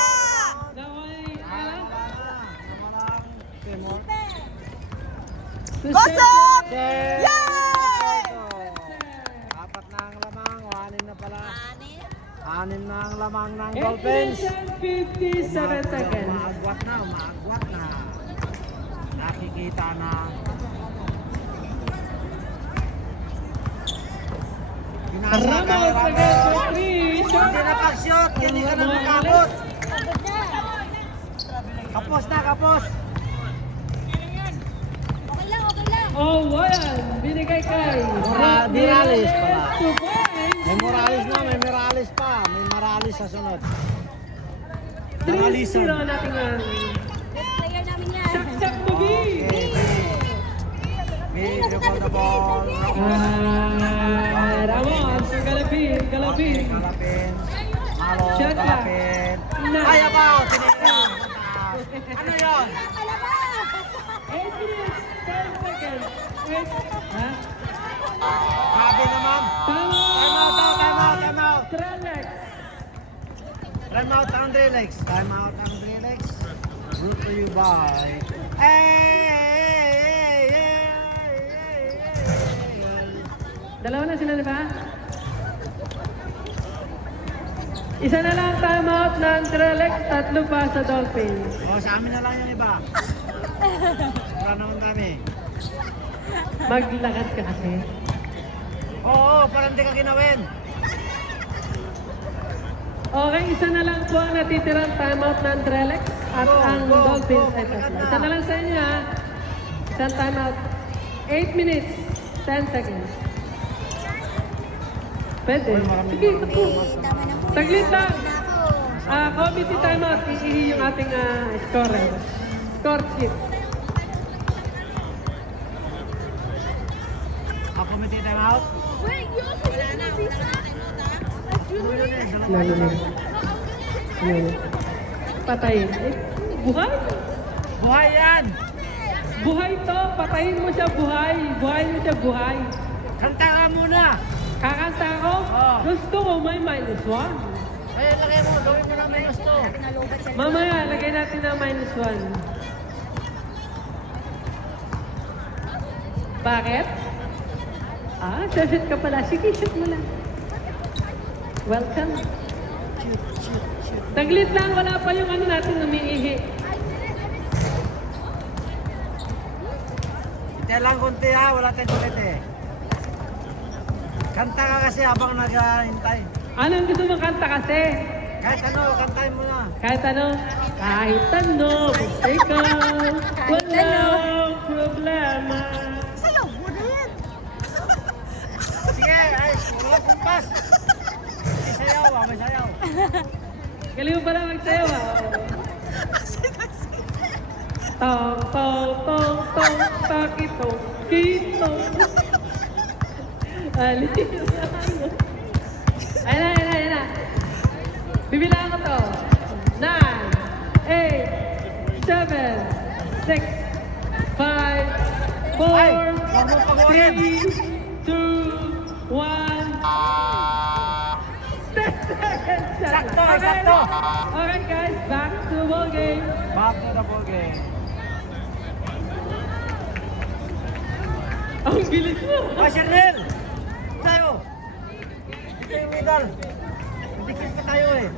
Gosok! Yay! Apat na ang lamang, o anim na pala. Anim na ang lamang ng Dolphins. 57 seconds. Umaagwat na. Nakikita na. Ramos again for 3. Shot. Hindi na pag-shot, hindi ka na makabot. Kapos na, kapos. Okay lang! Awayan, binigay kay Morales pala. 2 points. May Morales pa. May Morales sa sunod. 3-0 natin ang Best player namin yan! saksak to B. Beautiful the ball. Ramos, galapin. Kalapin. Malo, Shot clock. kalapin. Na. Ay, abaw! Tinignan. Ano yun? 8 minutes, 10 seconds. Wait. Ha? Sabi naman. Tama! Time out. Trelex. Time out ang Drelex. Brought to you by... Dalawa na sila, di ba? Isa na lang timeout ng Trelex, 3 pa sa Dolphins. O, sa amin na lang yung iba. Wala naman kami. Maglakad ka kasi. Oo, parang di ka ginawin. Okay, isa na lang po ang natitirang timeout ng Trelex at ang Dolphins ay tatlo. Isa na lang sa inyo ha. Isang timeout. 8 minutes, 10 seconds. Pwede. Sige, tapo. Tama na po! Saglit lang. Ako! Committee timeout, iihi yung ating scorer. Score sheet. Ako may time out. Wait, you also wala na visa? Lalo. Patayin. Buhay? Buhay yan! Buhay to. Patayin mo siya buhay. Buhayin mo siya buhay. Kanta ka muna! Kakanta ko? Oo. Gusto ko may -1. Ay, lagay mo, gawin mo na may gusto. Nalobat siya. Mamaya, lagay natin na -1. Bakit? Shoot ka pala. Sige, shoot mo lang. Welcome. Taglit lang, wala pa yung ano natin umiihi. Ite lang kunti ha, wala tayong kulit eh. Kanta ka kasi habang naghahintay. Anong gusto mong kanta kasi? Kahit ano, kantahin mo na. Kahit ano, basta ikaw, walang problema. Sayaw mo na yan! Sige, ay, wala kumpas. May sayaw ah, may sayaw. Galing mo pala magsayaw Tong, tong, tong, tong, takito, kito. Ayun na. Bibilang ko to. 9, 8, 7, 6, 5, 4, 3, 2, 1. second shot. Sakto, Okay, sakto. okay guys, back to ball game. Back to the ball game. Ang bilis mo. Ah, Shernel! Tayo! Ito yung medal. Dikit pa tayo eh.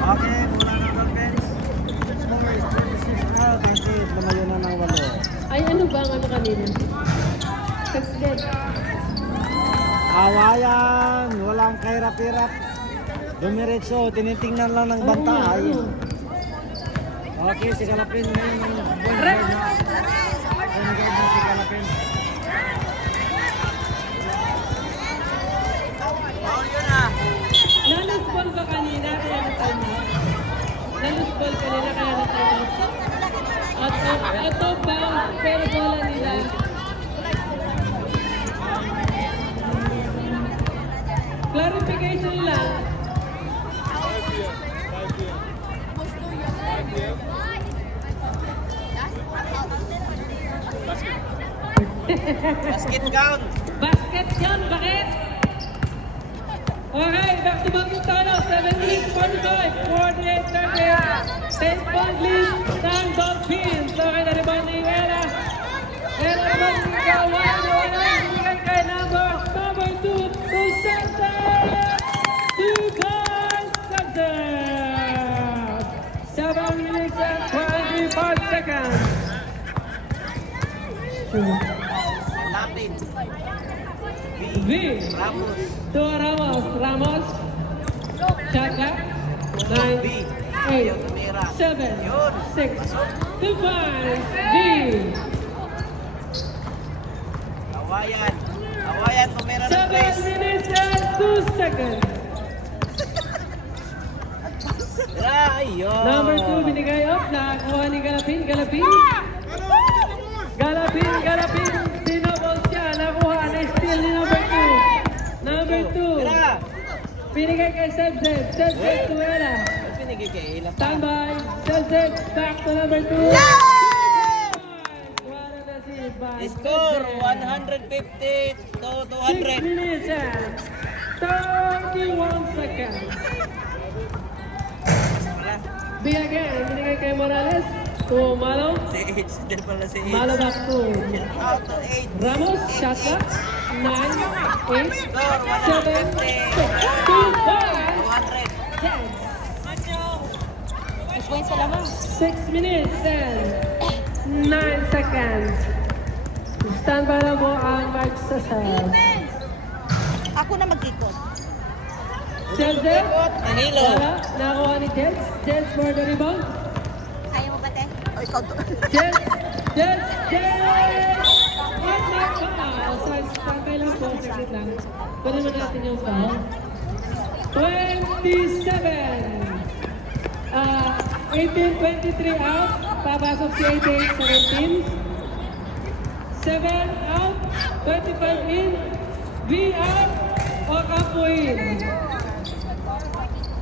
Okay, mula na Dolphins. Score is 26 now. 28. Lumayo na ng 8. Ay, ano ba ang ano kanina? Success. Awayan, walang kahirap-hirap. Dumiretso, tinitingnan lang ng banta. Ay. Okay, si Kalapin ngayon ang point guard na. Point guard na si Kalapin. Nalus ball ba kanina kaya na-time out? Nalus ball kanina kaya na-time out? Out of bounds, pero bola nila. Clarification lang. Basket count. Basket yun, bakit? Okay, back to back tayo. 17, 45, 48, 38. 10-point lead ng Dolphins. Okay, na rebound ni Ella. Ella naman ni Kawan. Bigay kay number 2 to center. 2 guys, center. 7 minutes and 25 seconds. Lapin. V. Ramos. To Ramos. Shaka. 9, 8, 7, 6, 2 points. V. Awayan. Awayan, tumira ng 7 place. minutes and 2 seconds. Tira, ayun. Number 2, binigay up. Nakakuha ni Galapin. Galapin. Sinabol siya. Nakuha na steal ni number 2. Number 2. Tira. Binigay kay Sebzeb. Sebzeb to Ella. Pinigay kay Ila. Standby. Sebzeb. Back to number 2. Score 150 to 6 200. minutes and 31 seconds. B again. Binigay kay Morales. To Malo. Si H, din pala si H. Malo back to Out to 8. Ramos. Shot clock. 9, 8, 7, 6, 2, 5. 200. Yes. May points pa lamang. 6 minutes and 9 seconds. Stand by na mo ang magsasal. Ako na mag-ikot. Sebzeb. Danilo. Wala. Nakuha ni Jets. Jets for the rebound. Ayaw mo ba, te? O, ikaw to. Jets. What my foul? Standby lang po. Saglit lang. Kunin mo natin yung foul. 27. 18-23 out. Papasok si 88-17. 7 out. 25 in. V out. Okapo in.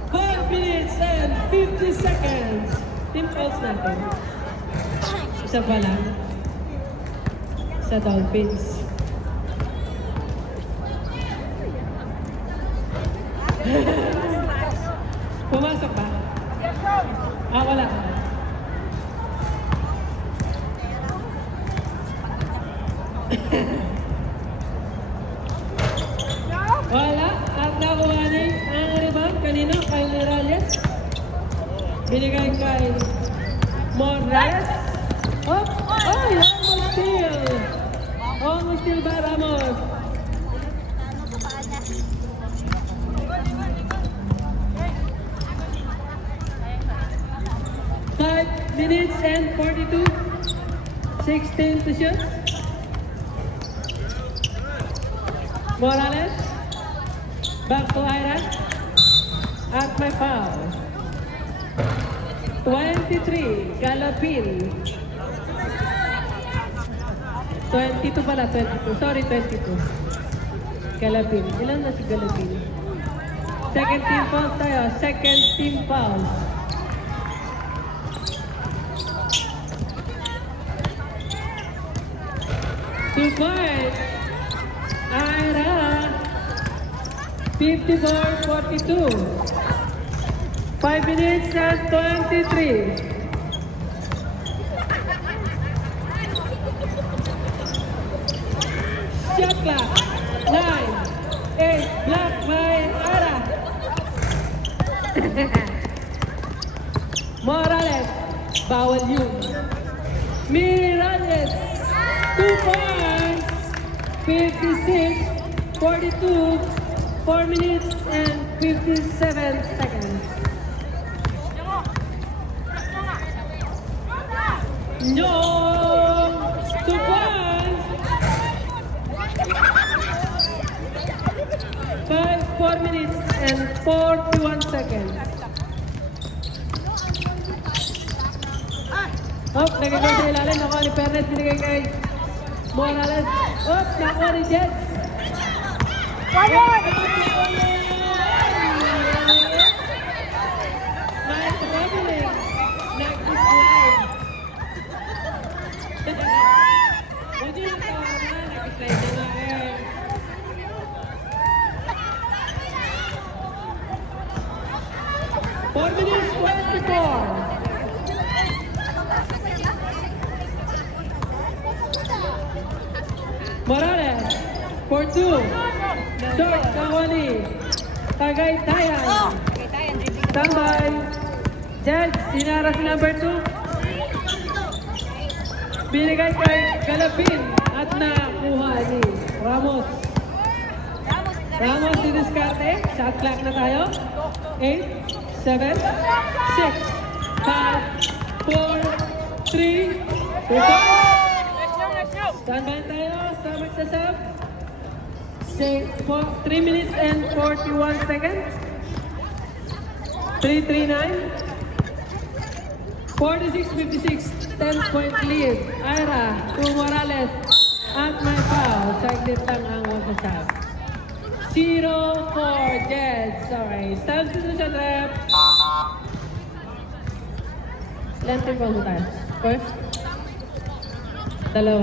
5 minutes and 50 seconds. Team fouls natin. Isa pa lang. Sa Dolphins. Pumasok ba? Wala. Wala. At nakuha ni ang rebound kanino? Kay Morales. Binigay kay Morales. Oh! Oh! Almost steal! Almost steal by Ramos. Minutes and 42. 16 to shoot. Morales. Back to Ira. At my foul. 23. Galapin. 22 pala. 22. Sorry, 22. Galapin. Ilan na si Galapin? Second team fouls tayo. Second team fouls. Two points. Ira. 54-42. 5 minutes and 23. Shot clock. 9, 8, block by Ira. Morales. Bawal yun. Miralles. 2 points. 56-42. 4 minutes and 57 seconds. Nyong! 2 points. 4 minutes and 41 seconds. Op, nagagay sa ilalim. Nakuha ni Pernet, binigay kay Morales. Op, nakuha ni Jets. My traveling. Nag-slide. Huwag niyo lang tawa na. Nag-slide na nga eh. Four minutes, 24. Morales, for 2. Short, Kawani. Tagaytayan. Tambay. Jed, sinara si number 2. Binigay kay Galapin at nakuha ni Ramos. Ramos si diskarte. Shot clock na tayo. 8, 7, 6, 5, 4, 3, 2, 5. Standby tayo sa magsasab. 3 minutes and 41 seconds. 3:39. 46-56. 10-point lead. Ira to Morales. At may foul. Saglit lang ang magsasab. 0-4 Jets. Sorry. Substitution rep. Ilan team ball tayo? First? Dalawa.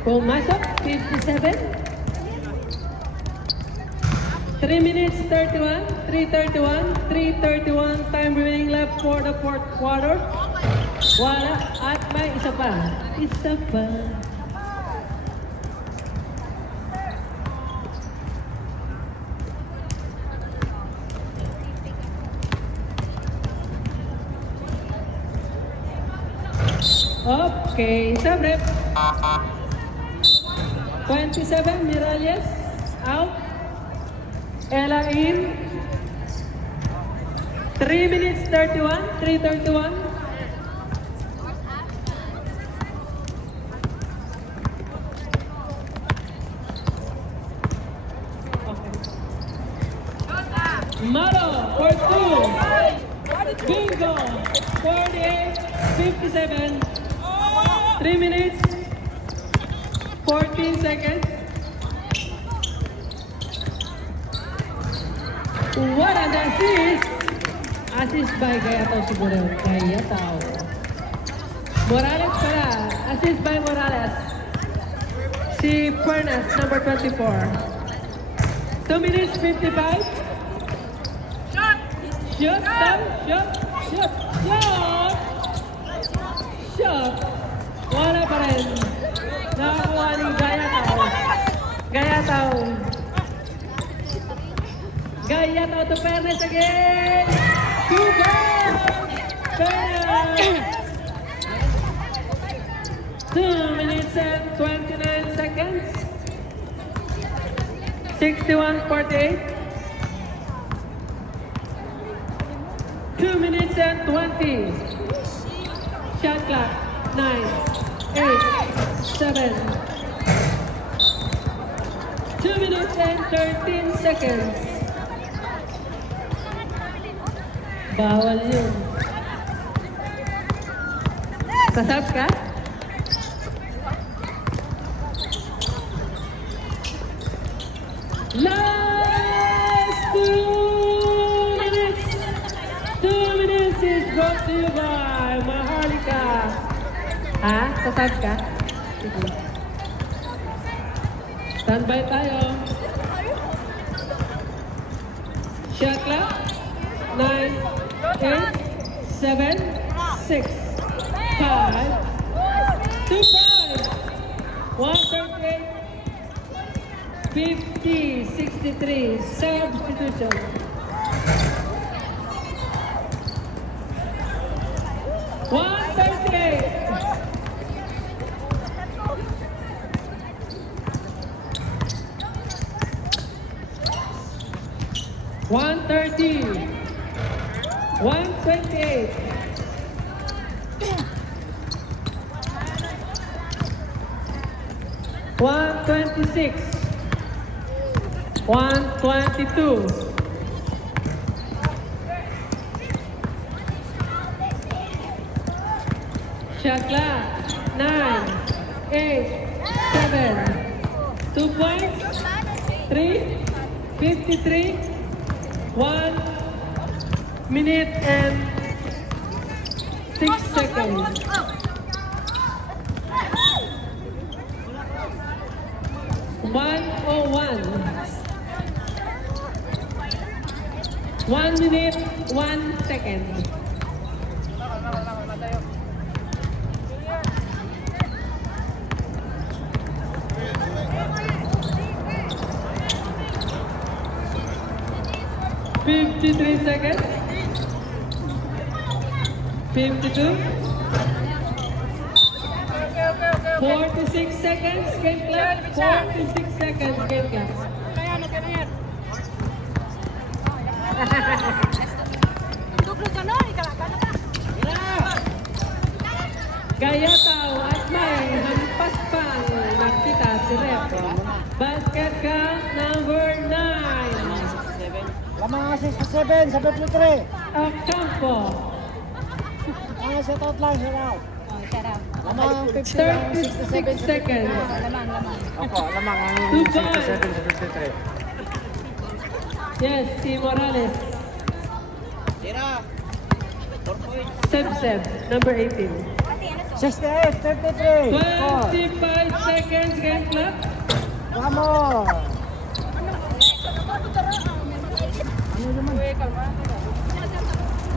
Pumasok, 57. 3 minutes, 31. 3:31. 3:31. Time remaining left for the fourth quarter. Wala. At may isa pa. Isa pa. Okay, sub rep. 27, Miralles, out. Ella in. 3 minutes, 31, 3:31. Okay. Malo, for 2. Bingo, 48-57. 3 minutes, 14 seconds. What an assist! Assist by Gayatao siguro. Gayatao. Morales pala. Assist by Morales. Si Pernas, number 24. 2 minutes, 55. Shot! Shot! Shot! Shot! Shot! Shot! Wala pa rin. Nakakuha ni Gayatao. Gayatao. Gayatao to Pernas again. 2 goals. Pernas. 2 minutes and 29 seconds. 61-48. 2 minutes and 20. Shot clock. 9, 8, 7. 2 minutes and 13 seconds. Bawal yun. Sasab ka? Last 2 minutes! 2 minutes is brought to you by Maharlika. Ha? Sasab ka? Sige. Standby tayo. Shot clock. 9, 8, 7, 6, 5, 2, 5. 138, 50, 63. Substitution. One 38. One 30. 128. One 26. 122. Shot clock. 9, 8, 7. 2 points. 3, 53. 1 minute and 6 seconds. One oh one. 1 minute, 1 second. $53 seconds. 52. 46 seconds. Game clock. 46 seconds. Game clock. Gaya tao at may hampas pang nakita si Rep. Basket count number 9. Lamang 67, 73. Ocampo. Mga shoutout lang, shoutout. Oh, shout out. Lamang 50 lang, 36 seconds. Lamang. Opo, lamang ang 2 67 points. sa 53. Yes, si Morales. Seb, number 18. 68, 33. 25 seconds, game clock. Vamos! Ano naman?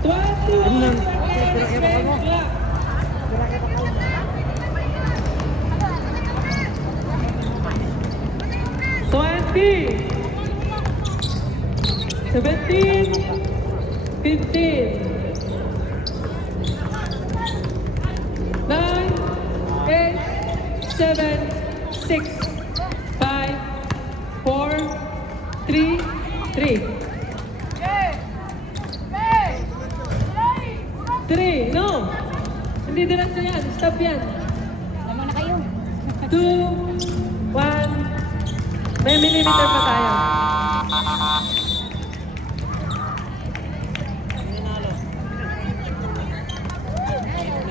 21 seconds, game clock. 20, 17, 15, 9, 8, 7, 6, 5, 4, 3, 3. 3, no! Hindi diretso yan, stop yan. Lamang na kayo. 2, 1, may millimeter pa tayo.